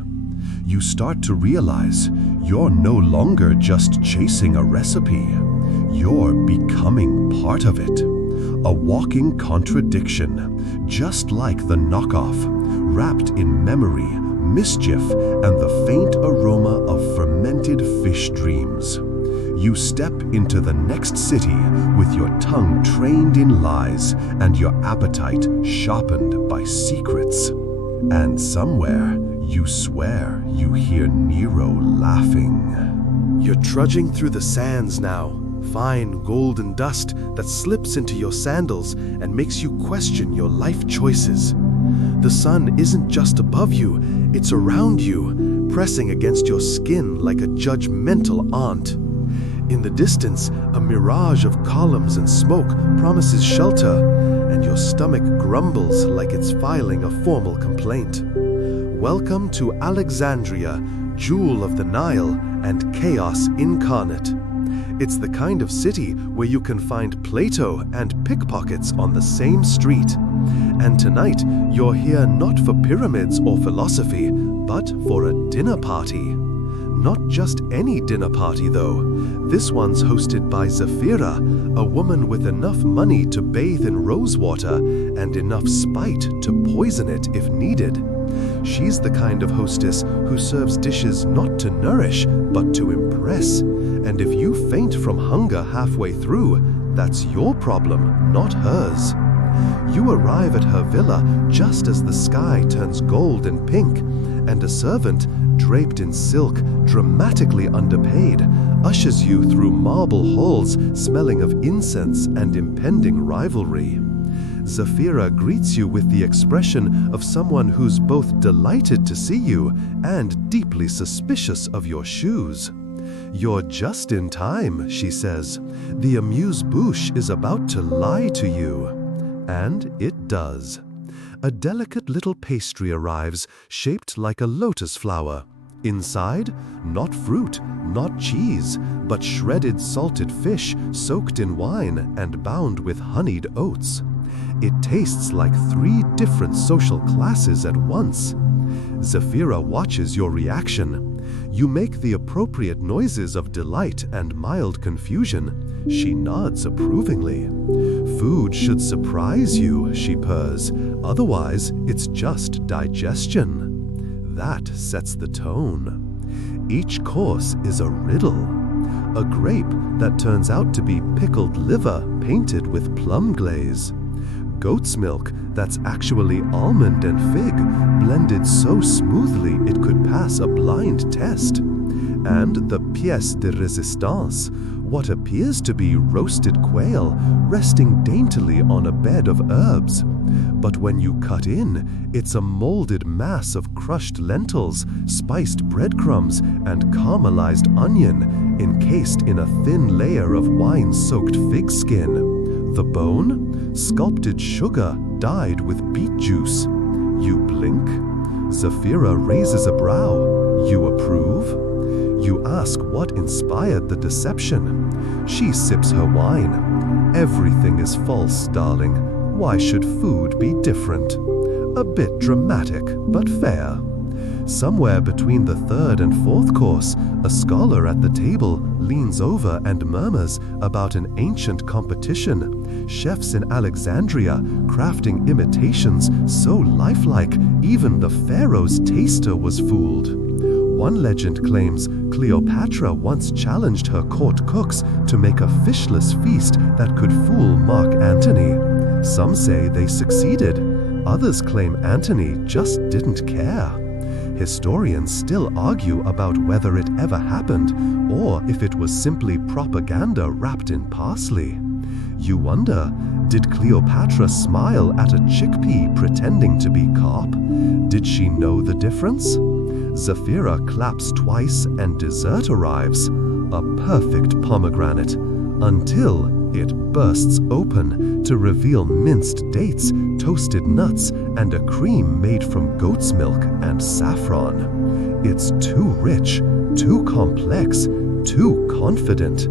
You start to realize you're no longer just chasing a recipe. You're becoming part of it. A walking contradiction, just like the knockoff, wrapped in memory, mischief, and the faint aroma of fermented fish dreams. You step into the next city with your tongue trained in lies and your appetite sharpened by secrets. And somewhere, you swear you hear Nero laughing. You're trudging through the sands now, fine golden dust that slips into your sandals and makes you question your life choices. The sun isn't just above you, it's around you, pressing against your skin like a judgmental aunt. In the distance, a mirage of columns and smoke promises shelter, and your stomach grumbles like it's filing a formal complaint. Welcome to Alexandria, jewel of the Nile and chaos incarnate. It's the kind of city where you can find Plato and pickpockets on the same street. And tonight, you're here not for pyramids or philosophy, but for a dinner party. Not just any dinner party, though. This one's hosted by Zafira, a woman with enough money to bathe in rosewater and enough spite to poison it if needed. She's the kind of hostess who serves dishes not to nourish, but to impress. And if you faint from hunger halfway through, that's your problem, not hers. You arrive at her villa just as the sky turns gold and pink, and a servant, draped in silk, dramatically underpaid, ushers you through marble halls smelling of incense and impending rivalry. Zafira greets you with the expression of someone who's both delighted to see you and deeply suspicious of your shoes. "You're just in time," she says. "The amuse-bouche is about to lie to you." And it does. A delicate little pastry arrives, shaped like a lotus flower. Inside, not fruit, not cheese, but shredded salted fish soaked in wine and bound with honeyed oats. It tastes like 3 different social classes at once. Zafira watches your reaction. You make the appropriate noises of delight and mild confusion. She nods approvingly. "Food should surprise you," she purrs. "Otherwise, it's just digestion." That sets the tone. Each course is a riddle. A grape that turns out to be pickled liver painted with plum glaze. Goat's milk that's actually almond and fig, blended so smoothly it could pass a blind test. And the pièce de résistance, what appears to be roasted quail resting daintily on a bed of herbs. But when you cut in, it's a molded mass of crushed lentils, spiced breadcrumbs, and caramelized onion, encased in a thin layer of wine-soaked fig skin. The bone? Sculpted sugar dyed with beet juice. You blink. Zafira raises a brow. You approve? You ask what inspired the deception. She sips her wine. "Everything is false, darling. Why should food be different?" A bit dramatic, but fair. Somewhere between the 3rd and 4th course, a scholar at the table leans over and murmurs about an ancient competition. Chefs in Alexandria crafting imitations so lifelike, even the pharaoh's taster was fooled. One legend claims Cleopatra once challenged her court cooks to make a fishless feast that could fool Mark Antony. Some say they succeeded. Others claim Antony just didn't care. Historians still argue about whether it ever happened or if it was simply propaganda wrapped in parsley. You wonder, did Cleopatra smile at a chickpea pretending to be carp? Did she know the difference? Zafira claps twice and dessert arrives. A perfect pomegranate. Until It bursts open to reveal minced dates, toasted nuts, and a cream made from goat's milk and saffron. It's too rich, too complex, too confident.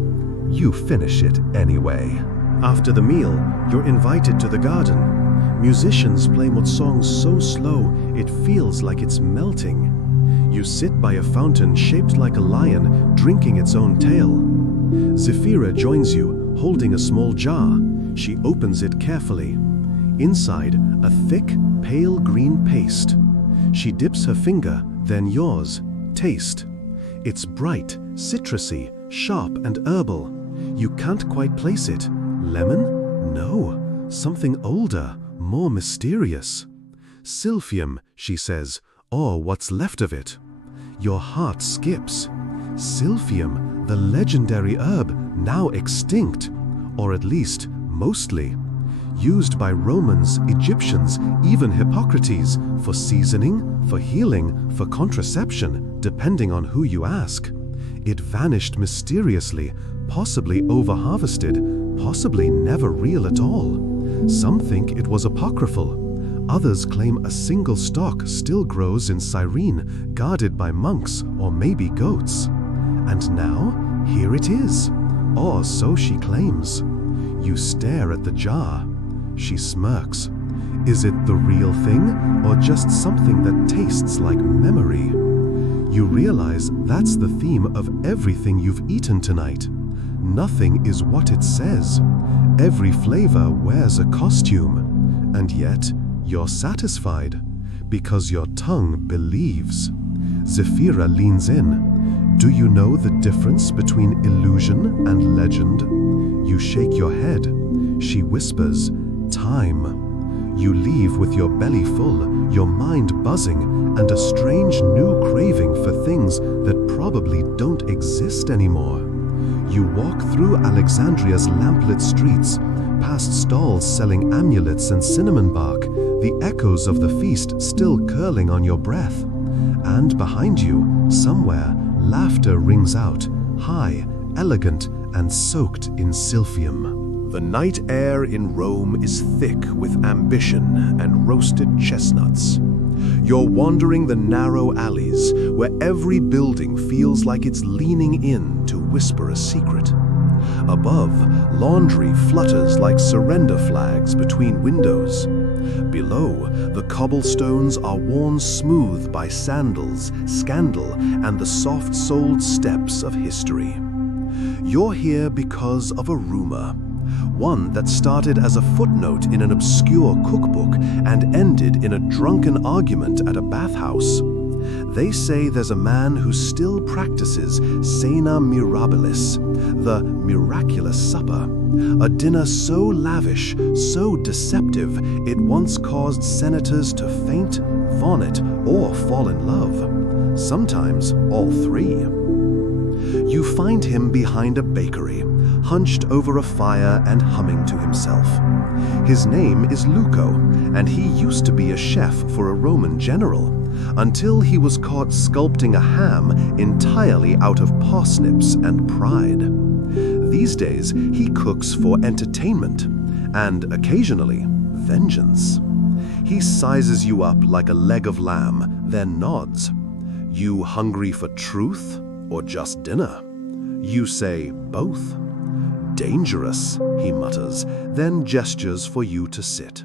You finish it anyway. After the meal, you're invited to the garden. Musicians play songs so slow it feels like it's melting. You sit by a fountain shaped like a lion, drinking its own tail. Zephyra joins you, holding a small jar. She opens it carefully. Inside, a thick, pale green paste. She dips her finger, then yours. Taste. It's bright, citrusy, sharp and herbal. You can't quite place it. Lemon? No. Something older, more mysterious. Silphium, she says, or what's left of it. Your heart skips. Silphium, the legendary herb, now extinct, or at least mostly. Used by Romans, Egyptians, even Hippocrates, for seasoning, for healing, for contraception, depending on who you ask. It vanished mysteriously, possibly over-harvested, possibly never real at all. Some think it was apocryphal. Others claim a single stalk still grows in Cyrene, guarded by monks or maybe goats. And now, here it is, or so she claims. You stare at the jar. She smirks. Is it the real thing, or just something that tastes like memory? You realize that's the theme of everything you've eaten tonight. Nothing is what it says. Every flavor wears a costume. And yet, you're satisfied, because your tongue believes. Zephyra leans in. Do you know the difference between illusion and legend? You shake your head. She whispers, time. You leave with your belly full, your mind buzzing, and a strange new craving for things that probably don't exist anymore. You walk through Alexandria's lamplit streets, past stalls selling amulets and cinnamon bark, the echoes of the feast still curling on your breath. And behind you, somewhere, laughter rings out, high, elegant, and soaked in silphium. The night air in Rome is thick with ambition and roasted chestnuts. You're wandering the narrow alleys where every building feels like it's leaning in to whisper a secret. Above, laundry flutters like surrender flags between windows. Below, the cobblestones are worn smooth by sandals, scandal, and the soft-soled steps of history. You're here because of a rumor. One that started as a footnote in an obscure cookbook and ended in a drunken argument at a bathhouse. They say there's a man who still practices Cena Mirabilis, the miraculous supper, a dinner so lavish, so deceptive, it once caused senators to faint, vomit, or fall in love. Sometimes all three. You find him behind a bakery, hunched over a fire and humming to himself. His name is Luco, and he used to be a chef for a Roman general, until he was caught sculpting a ham entirely out of parsnips and pride. These days, he cooks for entertainment, and occasionally, vengeance. He sizes you up like a leg of lamb, then nods. You hungry for truth or just dinner? You say both. Dangerous, he mutters, then gestures for you to sit.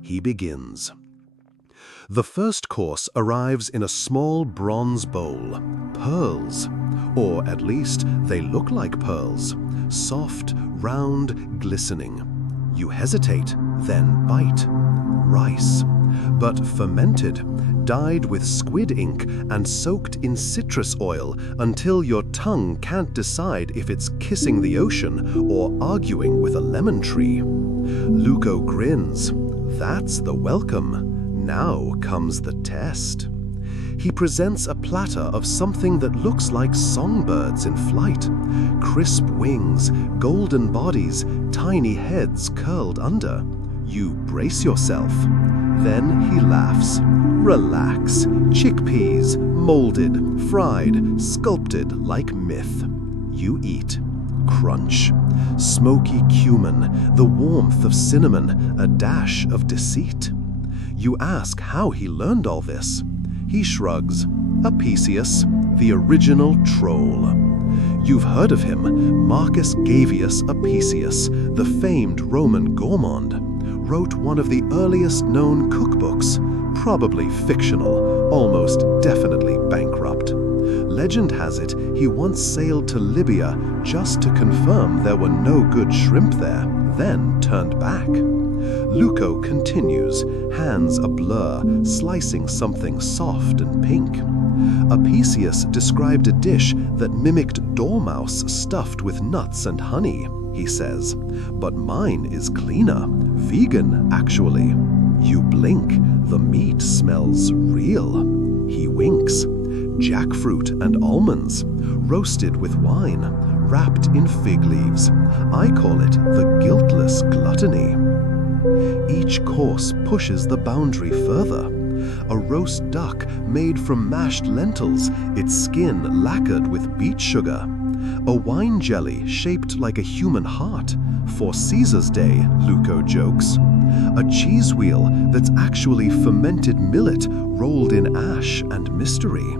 He begins. The first course arrives in a small bronze bowl. Pearls. Or at least, they look like pearls. Soft, round, glistening. You hesitate, then bite. Rice. But fermented, dyed with squid ink and soaked in citrus oil until your tongue can't decide if it's kissing the ocean or arguing with a lemon tree. Luco grins. That's the welcome. Now comes the test. He presents a platter of something that looks like songbirds in flight. Crisp wings, golden bodies, tiny heads curled under. You brace yourself. Then he laughs. Relax. Chickpeas, molded, fried, sculpted like myth. You eat. crunch. Smoky cumin, the warmth of cinnamon, a dash of deceit. You ask how he learned all this. He shrugs. Apicius, the original troll. You've heard of him, Marcus Gavius Apicius, the famed Roman gourmand, wrote one of the earliest known cookbooks, probably fictional, almost definitely bankrupt. Legend has it he once sailed to Libya just to confirm there were no good shrimp there, then turned back. Luco continues, hands a blur, slicing something soft and pink. Apicius described a dish that mimicked dormouse stuffed with nuts and honey, he says. But mine is cleaner, vegan actually. You blink, the meat smells real. He winks. Jackfruit and almonds, roasted with wine, wrapped in fig leaves. I call it the guiltless gluttony. Each course pushes the boundary further. A roast duck made from mashed lentils, its skin lacquered with beet sugar. A wine jelly shaped like a human heart, for Caesar's day, Luco jokes. A cheese wheel that's actually fermented millet rolled in ash and mystery.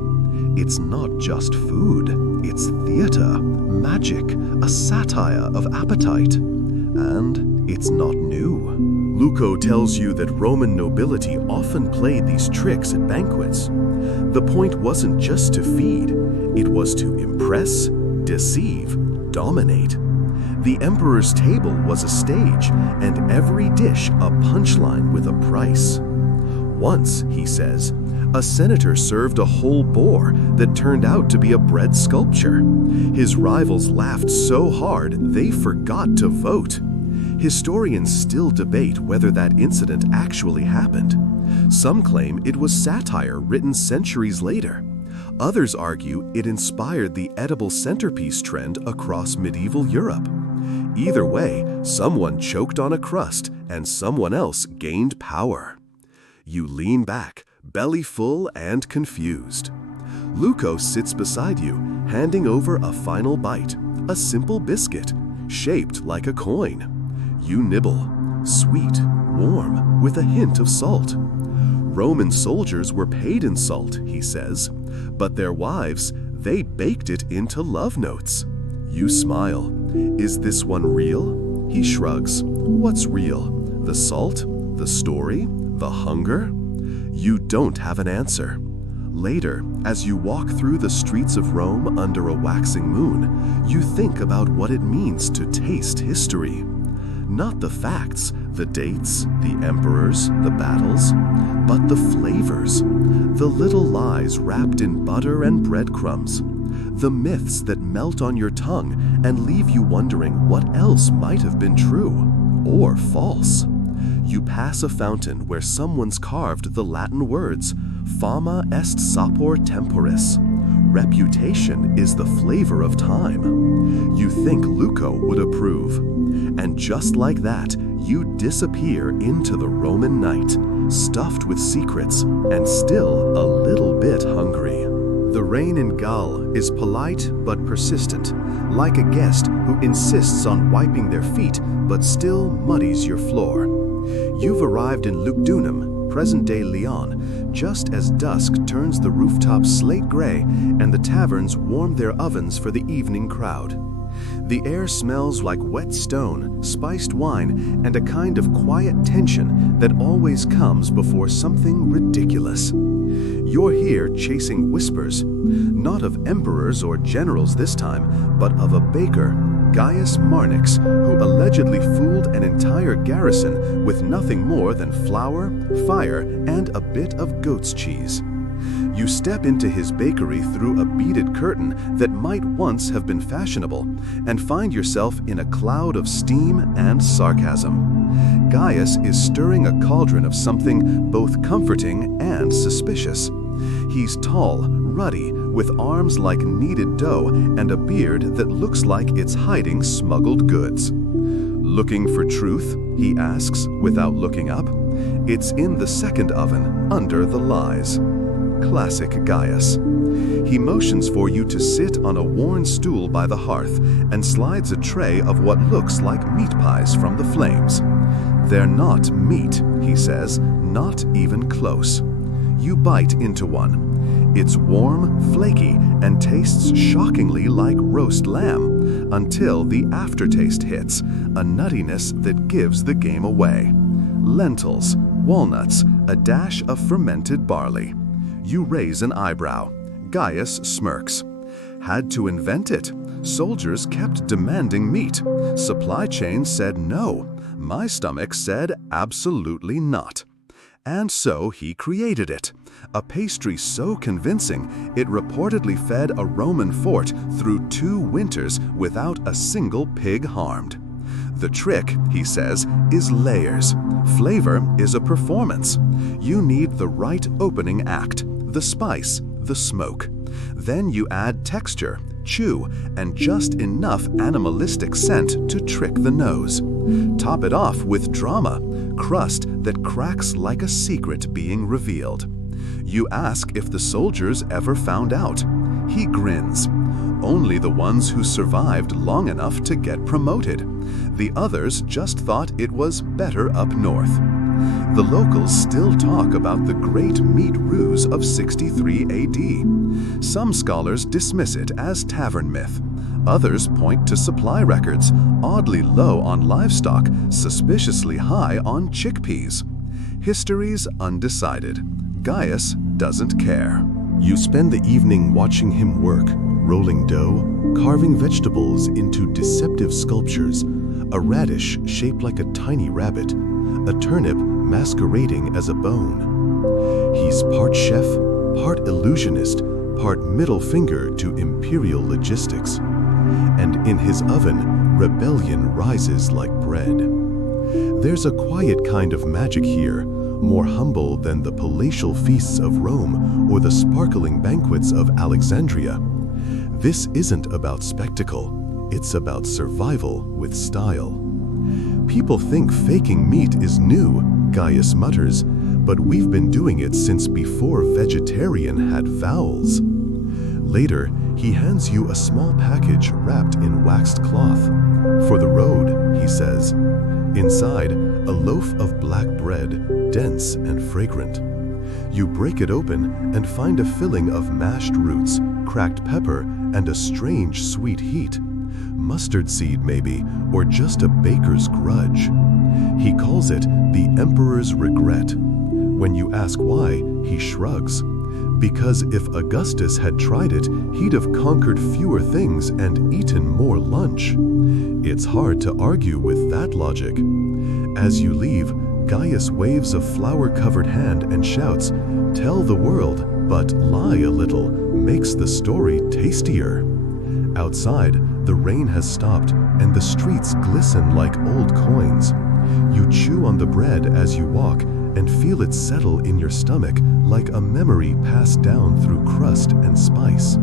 It's not just food, it's theater, magic, a satire of appetite. And it's not new. Luco tells you that Roman nobility often played these tricks at banquets. The point wasn't just to feed, it was to impress, deceive, dominate. The emperor's table was a stage, and every dish a punchline with a price. Once, he says, a senator served a whole boar that turned out to be a bread sculpture. His rivals laughed so hard they forgot to vote. Historians still debate whether that incident actually happened. Some claim it was satire written centuries later. Others argue it inspired the edible centerpiece trend across medieval Europe. Either way, someone choked on a crust and someone else gained power. You lean back, belly full and confused. Luco sits beside you, handing over a final bite, a simple biscuit, shaped like a coin. You nibble, sweet, warm, with a hint of salt. Roman soldiers were paid in salt, he says, but their wives, they baked it into love notes. You smile. Is this one real? He shrugs. What's real? The salt? The story? The hunger? You don't have an answer. Later, as you walk through the streets of Rome under a waxing moon, you think about what it means to taste history. Not the facts, the dates, the emperors, the battles, but the flavors, the little lies wrapped in butter and breadcrumbs, the myths that melt on your tongue and leave you wondering what else might have been true or false. You pass a fountain where someone's carved the Latin words, fama est sapor temporis. Reputation is the flavor of time. You think Luco would approve. And just like that, you disappear into the Roman night, stuffed with secrets and still a little bit hungry. The rain in Gaul is polite but persistent, like a guest who insists on wiping their feet but still muddies your floor. You've arrived in Lugdunum, present-day Lyon, just as dusk turns the rooftops slate gray and the taverns warm their ovens for the evening crowd. The air smells like wet stone, spiced wine, and a kind of quiet tension that always comes before something ridiculous. You're here chasing whispers, not of emperors or generals this time, but of a baker, Gaius Marnix, who allegedly fooled an entire garrison with nothing more than flour, fire, and a bit of goat's cheese. You step into his bakery through a beaded curtain that might once have been fashionable and find yourself in a cloud of steam and sarcasm. Gaius is stirring a cauldron of something both comforting and suspicious. He's tall, ruddy, with arms like kneaded dough and a beard that looks like it's hiding smuggled goods. Looking for truth? He asks, without looking up. It's in the second oven, under the lies. Classic Gaius. He motions for you to sit on a worn stool by the hearth and slides a tray of what looks like meat pies from the flames. They're not meat, he says, not even close. You bite into one. It's warm, flaky, and tastes shockingly like roast lamb, until the aftertaste hits, a nuttiness that gives the game away. Lentils, walnuts, a dash of fermented barley. You raise an eyebrow. Gaius smirks. Had to invent it. Soldiers kept demanding meat. Supply chain said no. My stomach said absolutely not. And so he created it. A pastry so convincing, it reportedly fed a Roman fort through 2 winters without a single pig harmed. The trick, he says, is layers. Flavor is a performance. You need the right opening act, the spice, the smoke. Then you add texture, chew, and just enough animalistic scent to trick the nose. Top it off with drama, crust that cracks like a secret being revealed. You ask if the soldiers ever found out. He grins. Only the ones who survived long enough to get promoted. The others just thought it was better up north. The locals still talk about the great meat ruse of 63 AD. Some scholars dismiss it as tavern myth. Others point to supply records, oddly low on livestock, suspiciously high on chickpeas. History's undecided. Gaius doesn't care. You spend the evening watching him work, rolling dough, carving vegetables into deceptive sculptures, a radish shaped like a tiny rabbit, a turnip masquerading as a bone. He's part chef, part illusionist, part middle finger to imperial logistics. And in his oven, rebellion rises like bread. There's a quiet kind of magic here, more humble than the palatial feasts of Rome or the sparkling banquets of Alexandria. This isn't about spectacle, it's about survival with style. People think faking meat is new, Gaius mutters, but we've been doing it since before vegetarian had vowels. Later, he hands you a small package wrapped in waxed cloth. For the road, he says. Inside, a loaf of black bread, dense and fragrant. You break it open and find a filling of mashed roots, cracked pepper, and a strange sweet heat. Mustard seed maybe, or just a baker's grudge. He calls it the Emperor's regret. When you ask why, he shrugs. Because if Augustus had tried it, he'd have conquered fewer things and eaten more lunch. It's hard to argue with that logic. As you leave, Gaius waves a flower-covered hand and shouts, "Tell the world, but lie a little, makes the story tastier." Outside, the rain has stopped and the streets glisten like old coins. You chew on the bread as you walk and feel it settle in your stomach like a memory passed down through crust and spice.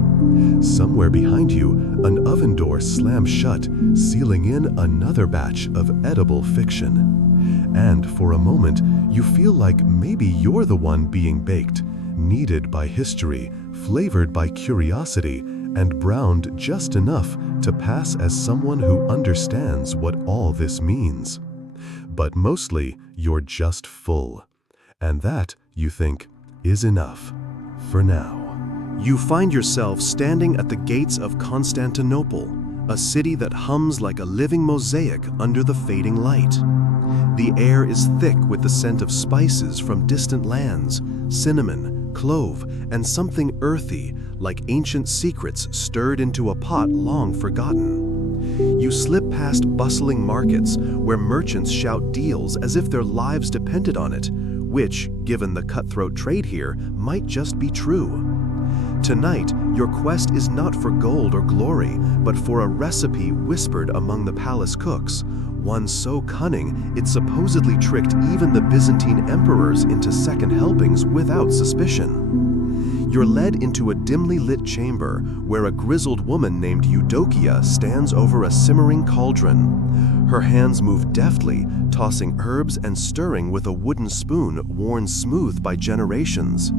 Somewhere behind you, an oven door slams shut, sealing in another batch of edible fiction. And for a moment, you feel like maybe you're the one being baked, kneaded by history, flavored by curiosity, and browned just enough to pass as someone who understands what all this means. But mostly, you're just full. And that, you think, is enough. For now. You find yourself standing at the gates of Constantinople, a city that hums like a living mosaic under the fading light. The air is thick with the scent of spices from distant lands, cinnamon, clove, and something earthy, like ancient secrets stirred into a pot long forgotten. You slip past bustling markets where merchants shout deals as if their lives depended on it, which, given the cutthroat trade here, might just be true. Tonight, your quest is not for gold or glory, but for a recipe whispered among the palace cooks, one so cunning it supposedly tricked even the Byzantine emperors into second helpings without suspicion. You're led into a dimly lit chamber where a grizzled woman named Eudokia stands over a simmering cauldron. Her hands move deftly, tossing herbs and stirring with a wooden spoon worn smooth by generations.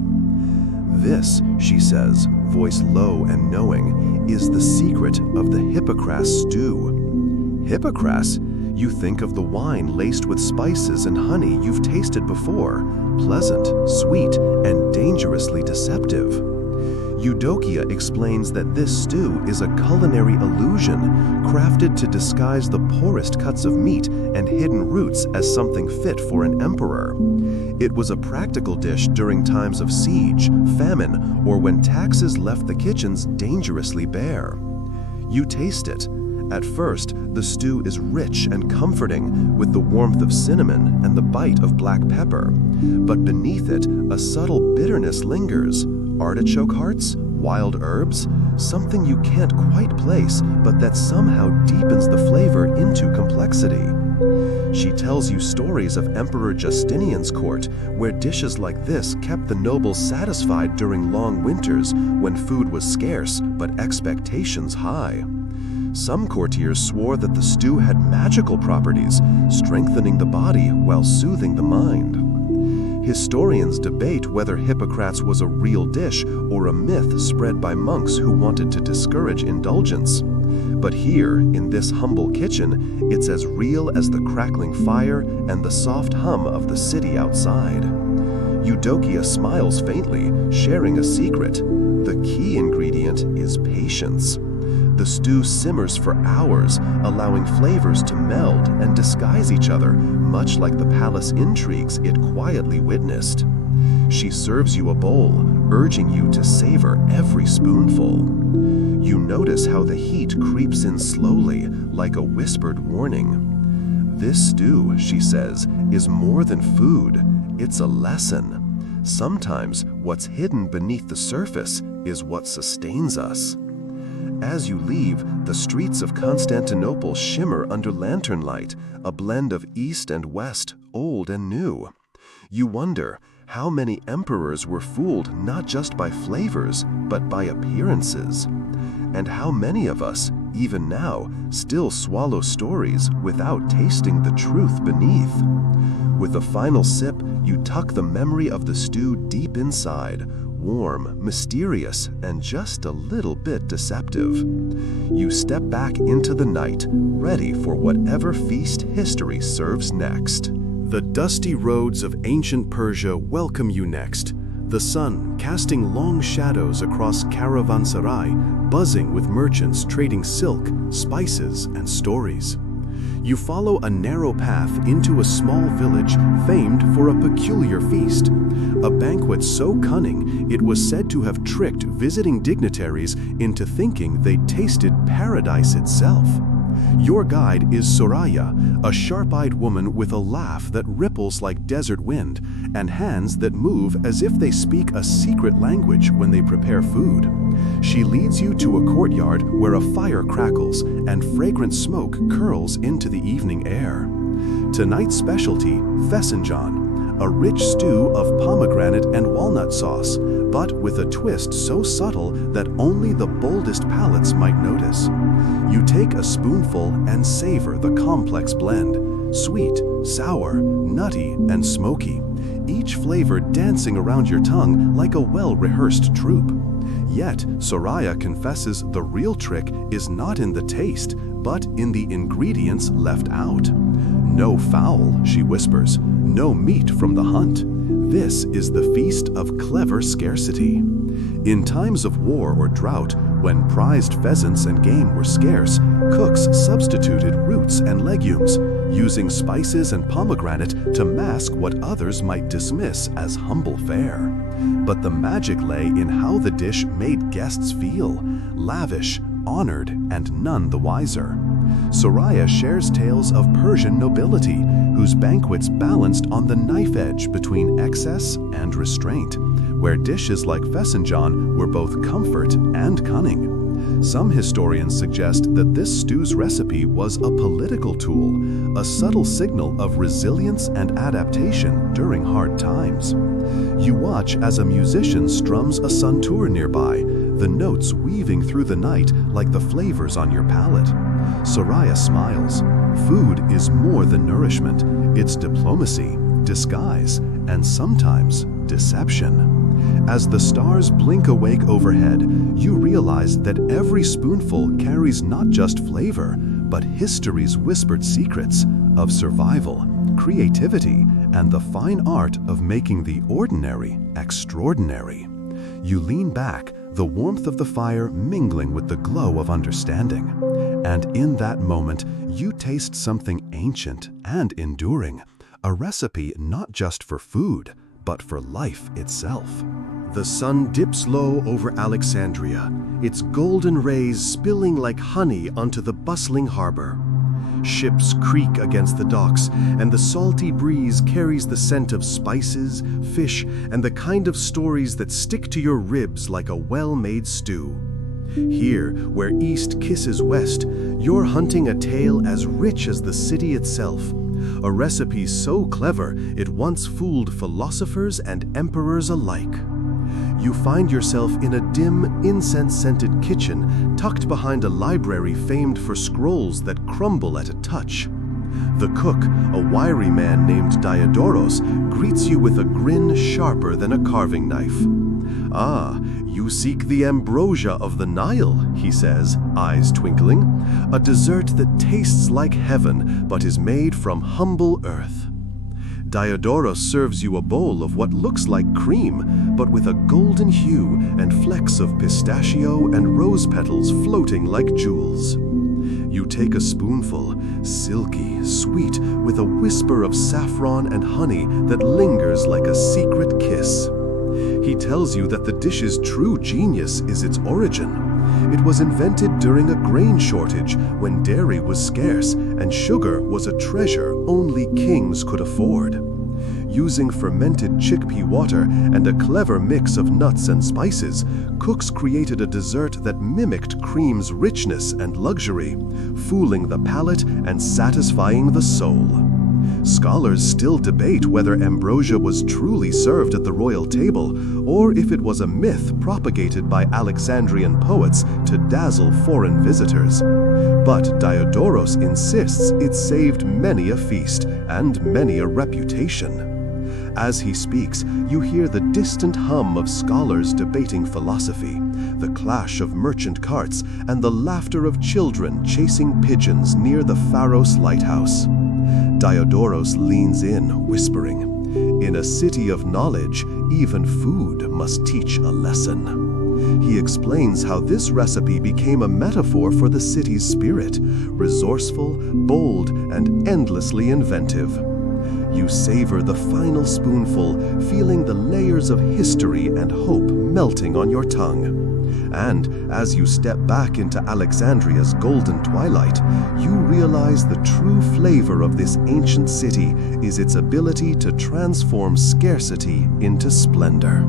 "This," she says, voice low and knowing, is the secret of the Hippocras stew. Hippocras? You think of the wine laced with spices and honey you've tasted before, pleasant, sweet, and dangerously deceptive. Eudokia explains that this stew is a culinary illusion crafted to disguise the poorest cuts of meat and hidden roots as something fit for an emperor. It was a practical dish during times of siege, famine, or when taxes left the kitchens dangerously bare. You taste it. At first, the stew is rich and comforting with the warmth of cinnamon and the bite of black pepper, but beneath it, a subtle bitterness lingers. Artichoke hearts? Wild herbs? Something you can't quite place, but that somehow deepens the flavor into complexity. She tells you stories of Emperor Justinian's court, where dishes like this kept the nobles satisfied during long winters when food was scarce but expectations high. Some courtiers swore that the stew had magical properties, strengthening the body while soothing the mind. Historians debate whether Hippocrates was a real dish or a myth spread by monks who wanted to discourage indulgence. But here, in this humble kitchen, it's as real as the crackling fire and the soft hum of the city outside. Eudokia smiles faintly, sharing a secret. The key ingredient is patience. The stew simmers for hours, allowing flavors to meld and disguise each other, much like the palace intrigues it quietly witnessed. She serves you a bowl, urging you to savor every spoonful. You notice how the heat creeps in slowly, like a whispered warning. This stew, she says, is more than food. It's a lesson. Sometimes what's hidden beneath the surface is what sustains us. As you leave, the streets of Constantinople shimmer under lantern light, a blend of East and West, old and new. You wonder how many emperors were fooled not just by flavors, but by appearances. And how many of us, even now, still swallow stories without tasting the truth beneath. With a final sip, you tuck the memory of the stew deep inside, warm, mysterious, and just a little bit deceptive. You step back into the night, ready for whatever feast history serves next. The dusty roads of ancient Persia welcome you next. The sun casting long shadows across Caravanserai, buzzing with merchants trading silk, spices, and stories. You follow a narrow path into a small village famed for a peculiar feast, a banquet so cunning it was said to have tricked visiting dignitaries into thinking they'd tasted paradise itself. Your guide is Soraya, a sharp-eyed woman with a laugh that ripples like desert wind and hands that move as if they speak a secret language when they prepare food. She leads you to a courtyard where a fire crackles and fragrant smoke curls into the evening air. Tonight's specialty, fesenjan, a rich stew of pomegranate and walnut sauce, but with a twist so subtle that only the boldest palates might notice. You take a spoonful and savor the complex blend, sweet, sour, nutty, and smoky, each flavor dancing around your tongue like a well-rehearsed troupe. Yet, Soraya confesses the real trick is not in the taste, but in the ingredients left out. No fowl, she whispers, no meat from the hunt. This is the feast of clever scarcity. In times of war or drought, when prized pheasants and game were scarce, cooks substituted roots and legumes, using spices and pomegranate to mask what others might dismiss as humble fare. But the magic lay in how the dish made guests feel, lavish, honored, and none the wiser. Soraya shares tales of Persian nobility, whose banquets balanced on the knife edge between excess and restraint, where dishes like fesenjan were both comfort and cunning. Some historians suggest that this stew's recipe was a political tool, a subtle signal of resilience and adaptation during hard times. You watch as a musician strums a santur nearby, the notes weaving through the night like the flavors on your palate. Soraya smiles. Food is more than nourishment. It's diplomacy, disguise, and sometimes deception. As the stars blink awake overhead, you realize that every spoonful carries not just flavor, but history's whispered secrets of survival, creativity, and the fine art of making the ordinary extraordinary. You lean back, the warmth of the fire mingling with the glow of understanding. And in that moment, you taste something ancient and enduring, a recipe not just for food, but for life itself. The sun dips low over Alexandria, its golden rays spilling like honey onto the bustling harbor. Ships creak against the docks, and the salty breeze carries the scent of spices, fish, and the kind of stories that stick to your ribs like a well-made stew. Here, where east kisses west, you're hunting a tale as rich as the city itself, a recipe so clever it once fooled philosophers and emperors alike. You find yourself in a dim, incense-scented kitchen tucked behind a library famed for scrolls that crumble at a touch. The cook, a wiry man named Diodoros, greets you with a grin sharper than a carving knife. "Ah, you seek the ambrosia of the Nile," he says, eyes twinkling, "a dessert that tastes like heaven but is made from humble earth." Diodoros serves you a bowl of what looks like cream, but with a golden hue and flecks of pistachio and rose petals floating like jewels. You take a spoonful, silky, sweet, with a whisper of saffron and honey that lingers like a secret kiss. He tells you that the dish's true genius is its origin. It was invented during a grain shortage when dairy was scarce and sugar was a treasure only kings could afford. Using fermented chickpea water and a clever mix of nuts and spices, cooks created a dessert that mimicked cream's richness and luxury, fooling the palate and satisfying the soul. Scholars still debate whether ambrosia was truly served at the royal table, or if it was a myth propagated by Alexandrian poets to dazzle foreign visitors. But Diodoros insists it saved many a feast and many a reputation. As he speaks, you hear the distant hum of scholars debating philosophy, the clash of merchant carts, and the laughter of children chasing pigeons near the Pharos lighthouse. Diodoros leans in, whispering, "In a city of knowledge, even food must teach a lesson." He explains how this recipe became a metaphor for the city's spirit, resourceful, bold, and endlessly inventive. You savor the final spoonful, feeling the layers of history and hope melting on your tongue. And as you step back into Alexandria's golden twilight, you realize the true flavor of this ancient city is its ability to transform scarcity into splendor.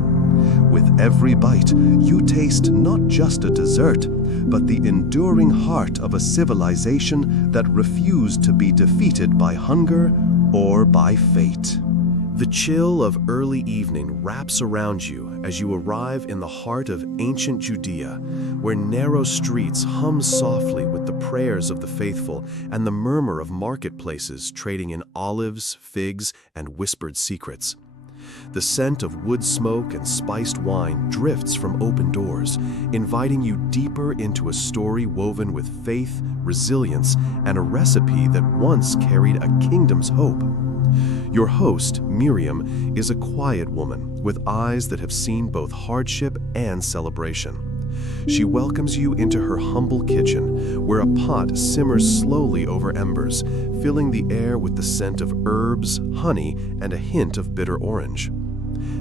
With every bite, you taste not just a dessert, but the enduring heart of a civilization that refused to be defeated by hunger or by fate. The chill of early evening wraps around you as you arrive in the heart of ancient Judea, where narrow streets hum softly with the prayers of the faithful and the murmur of marketplaces trading in olives, figs, and whispered secrets. The scent of wood smoke and spiced wine drifts from open doors, inviting you deeper into a story woven with faith, resilience, and a recipe that once carried a kingdom's hope. Your host, Miriam, is a quiet woman with eyes that have seen both hardship and celebration. She welcomes you into her humble kitchen, where a pot simmers slowly over embers, filling the air with the scent of herbs, honey, and a hint of bitter orange.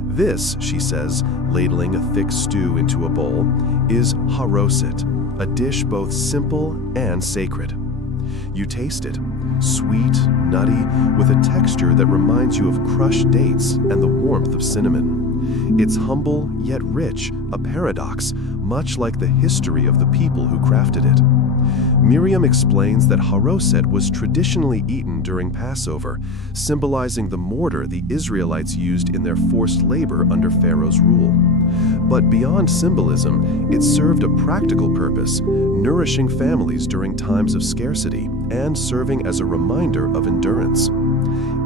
"This," she says, ladling a thick stew into a bowl, "is haroset, a dish both simple and sacred." You taste it, sweet, nutty, with a texture that reminds you of crushed dates and the warmth of cinnamon. It's humble yet rich, a paradox, much like the history of the people who crafted it. Miriam explains that haroset was traditionally eaten during Passover, symbolizing the mortar the Israelites used in their forced labor under Pharaoh's rule. But beyond symbolism, it served a practical purpose, nourishing families during times of scarcity and serving as a reminder of endurance.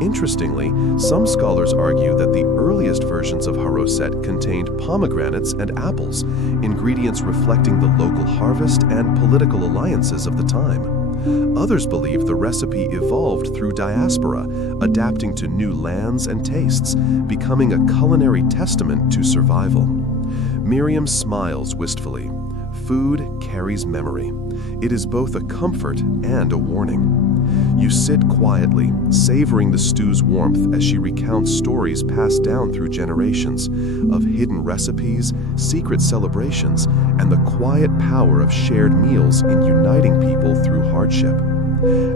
Interestingly, some scholars argue that the earliest versions of haroset contained pomegranates and apples, ingredients reflecting the local harvest and political alliances of the time. Others believe the recipe evolved through diaspora, adapting to new lands and tastes, becoming a culinary testament to survival. Miriam smiles wistfully. Food carries memory. It is both a comfort and a warning. You sit quietly, savoring the stew's warmth as she recounts stories passed down through generations of hidden recipes, secret celebrations, and the quiet power of shared meals in uniting people through hardship.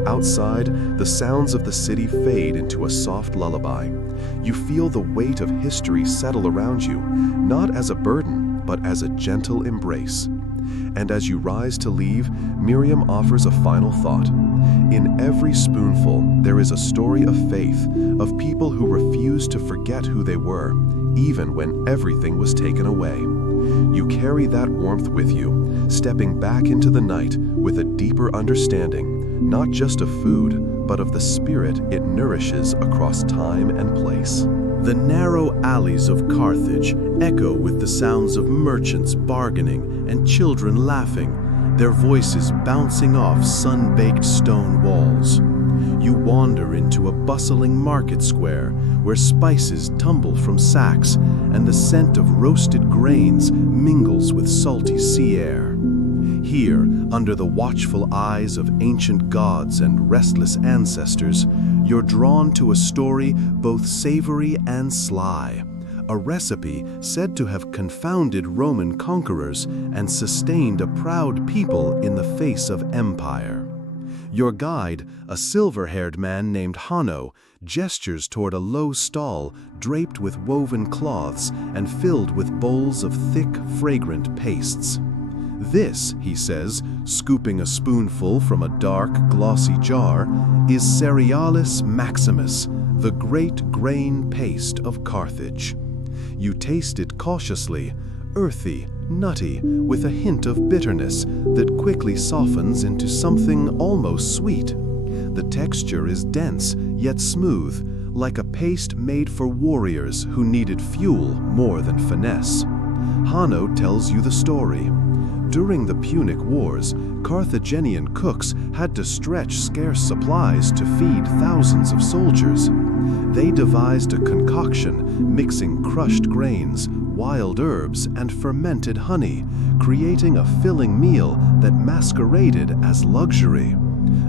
Outside, the sounds of the city fade into a soft lullaby. You feel the weight of history settle around you, not as a burden, but as a gentle embrace. And as you rise to leave, Miriam offers a final thought. In every spoonful, there is a story of faith, of people who refused to forget who they were, even when everything was taken away. You carry that warmth with you, stepping back into the night with a deeper understanding, not just of food, but of the spirit it nourishes across time and place. The narrow alleys of Carthage echo with the sounds of merchants bargaining and children laughing, their voices bouncing off sun-baked stone walls. You wander into a bustling market square where spices tumble from sacks and the scent of roasted grains mingles with salty sea air. Here, under the watchful eyes of ancient gods and restless ancestors, you're drawn to a story both savory and sly, a recipe said to have confounded Roman conquerors and sustained a proud people in the face of empire. Your guide, a silver-haired man named Hanno, gestures toward a low stall draped with woven cloths and filled with bowls of thick, fragrant pastes. This, he says, scooping a spoonful from a dark, glossy jar, is Cerealis Maximus, the great grain paste of Carthage. You taste it cautiously, earthy, nutty, with a hint of bitterness that quickly softens into something almost sweet. The texture is dense, yet smooth, like a paste made for warriors who needed fuel more than finesse. Hanno tells you the story. During the Punic Wars, Carthaginian cooks had to stretch scarce supplies to feed thousands of soldiers. They devised a concoction mixing crushed grains, wild herbs, and fermented honey, creating a filling meal that masqueraded as luxury.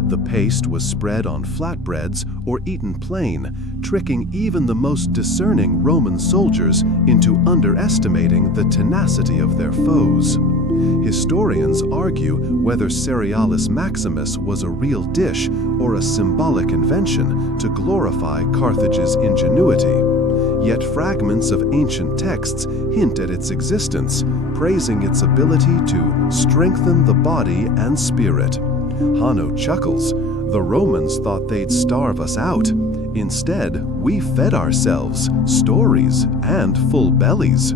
The paste was spread on flatbreads or eaten plain, tricking even the most discerning Roman soldiers into underestimating the tenacity of their foes. Historians argue whether Cerealis Maximus was a real dish or a symbolic invention to glorify Carthage's ingenuity. Yet fragments of ancient texts hint at its existence, praising its ability to strengthen the body and spirit. Hanno chuckles. The Romans thought they'd starve us out. Instead, we fed ourselves, stories, and full bellies.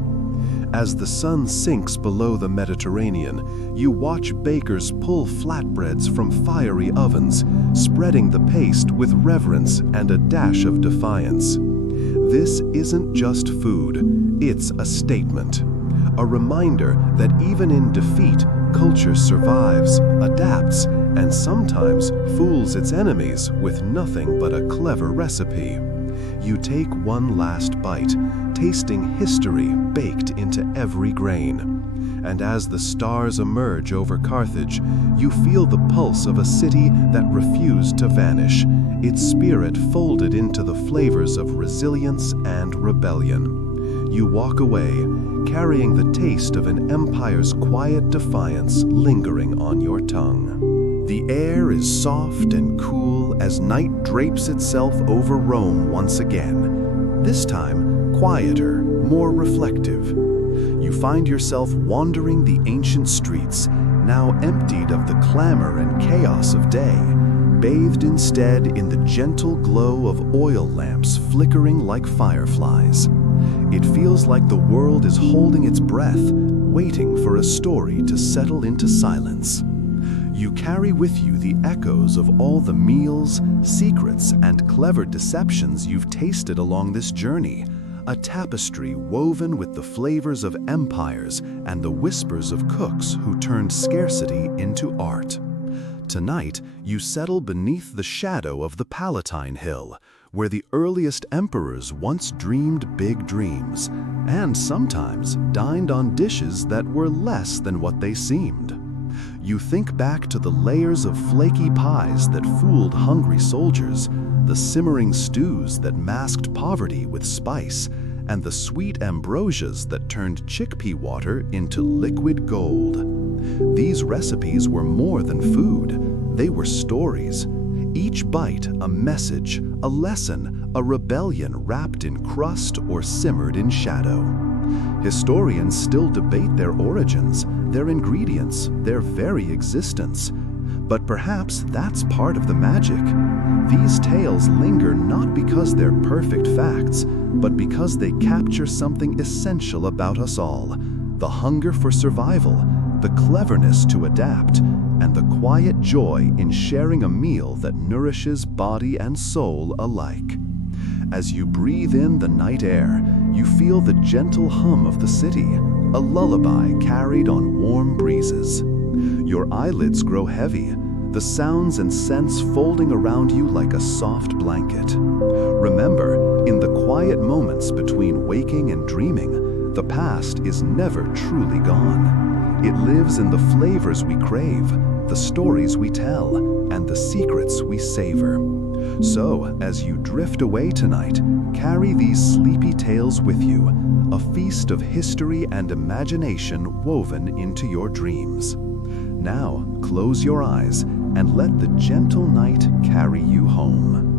As the sun sinks below the Mediterranean, you watch bakers pull flatbreads from fiery ovens, spreading the paste with reverence and a dash of defiance. This isn't just food, it's a statement. A reminder that even in defeat, culture survives, adapts, and sometimes fools its enemies with nothing but a clever recipe. You take one last bite, tasting history baked into every grain. And as the stars emerge over Carthage, you feel the pulse of a city that refused to vanish, its spirit folded into the flavors of resilience and rebellion. You walk away, carrying the taste of an empire's quiet defiance lingering on your tongue. The air is soft and cool as night drapes itself over Rome once again, this time quieter, more reflective. You find yourself wandering the ancient streets, now emptied of the clamor and chaos of day, bathed instead in the gentle glow of oil lamps flickering like fireflies. It feels like the world is holding its breath, waiting for a story to settle into silence. You carry with you the echoes of all the meals, secrets, and clever deceptions you've tasted along this journey, a tapestry woven with the flavors of empires and the whispers of cooks who turned scarcity into art. Tonight, you settle beneath the shadow of the Palatine Hill, where the earliest emperors once dreamed big dreams, and sometimes dined on dishes that were less than what they seemed. You think back to the layers of flaky pies that fooled hungry soldiers, the simmering stews that masked poverty with spice, and the sweet ambrosias that turned chickpea water into liquid gold. These recipes were more than food, they were stories. Each bite a message, a lesson, a rebellion wrapped in crust or simmered in shadow. Historians still debate their origins, their ingredients, their very existence. But perhaps that's part of the magic. These tales linger not because they're perfect facts, but because they capture something essential about us all: the hunger for survival, the cleverness to adapt, and the quiet joy in sharing a meal that nourishes body and soul alike. As you breathe in the night air, you feel the gentle hum of the city, a lullaby carried on warm breezes. Your eyelids grow heavy, the sounds and scents folding around you like a soft blanket. Remember, in the quiet moments between waking and dreaming, the past is never truly gone. It lives in the flavors we crave, the stories we tell, and the secrets we savor. So, as you drift away tonight, carry these sleepy tales with you, a feast of history and imagination woven into your dreams. Now, close your eyes and let the gentle night carry you home.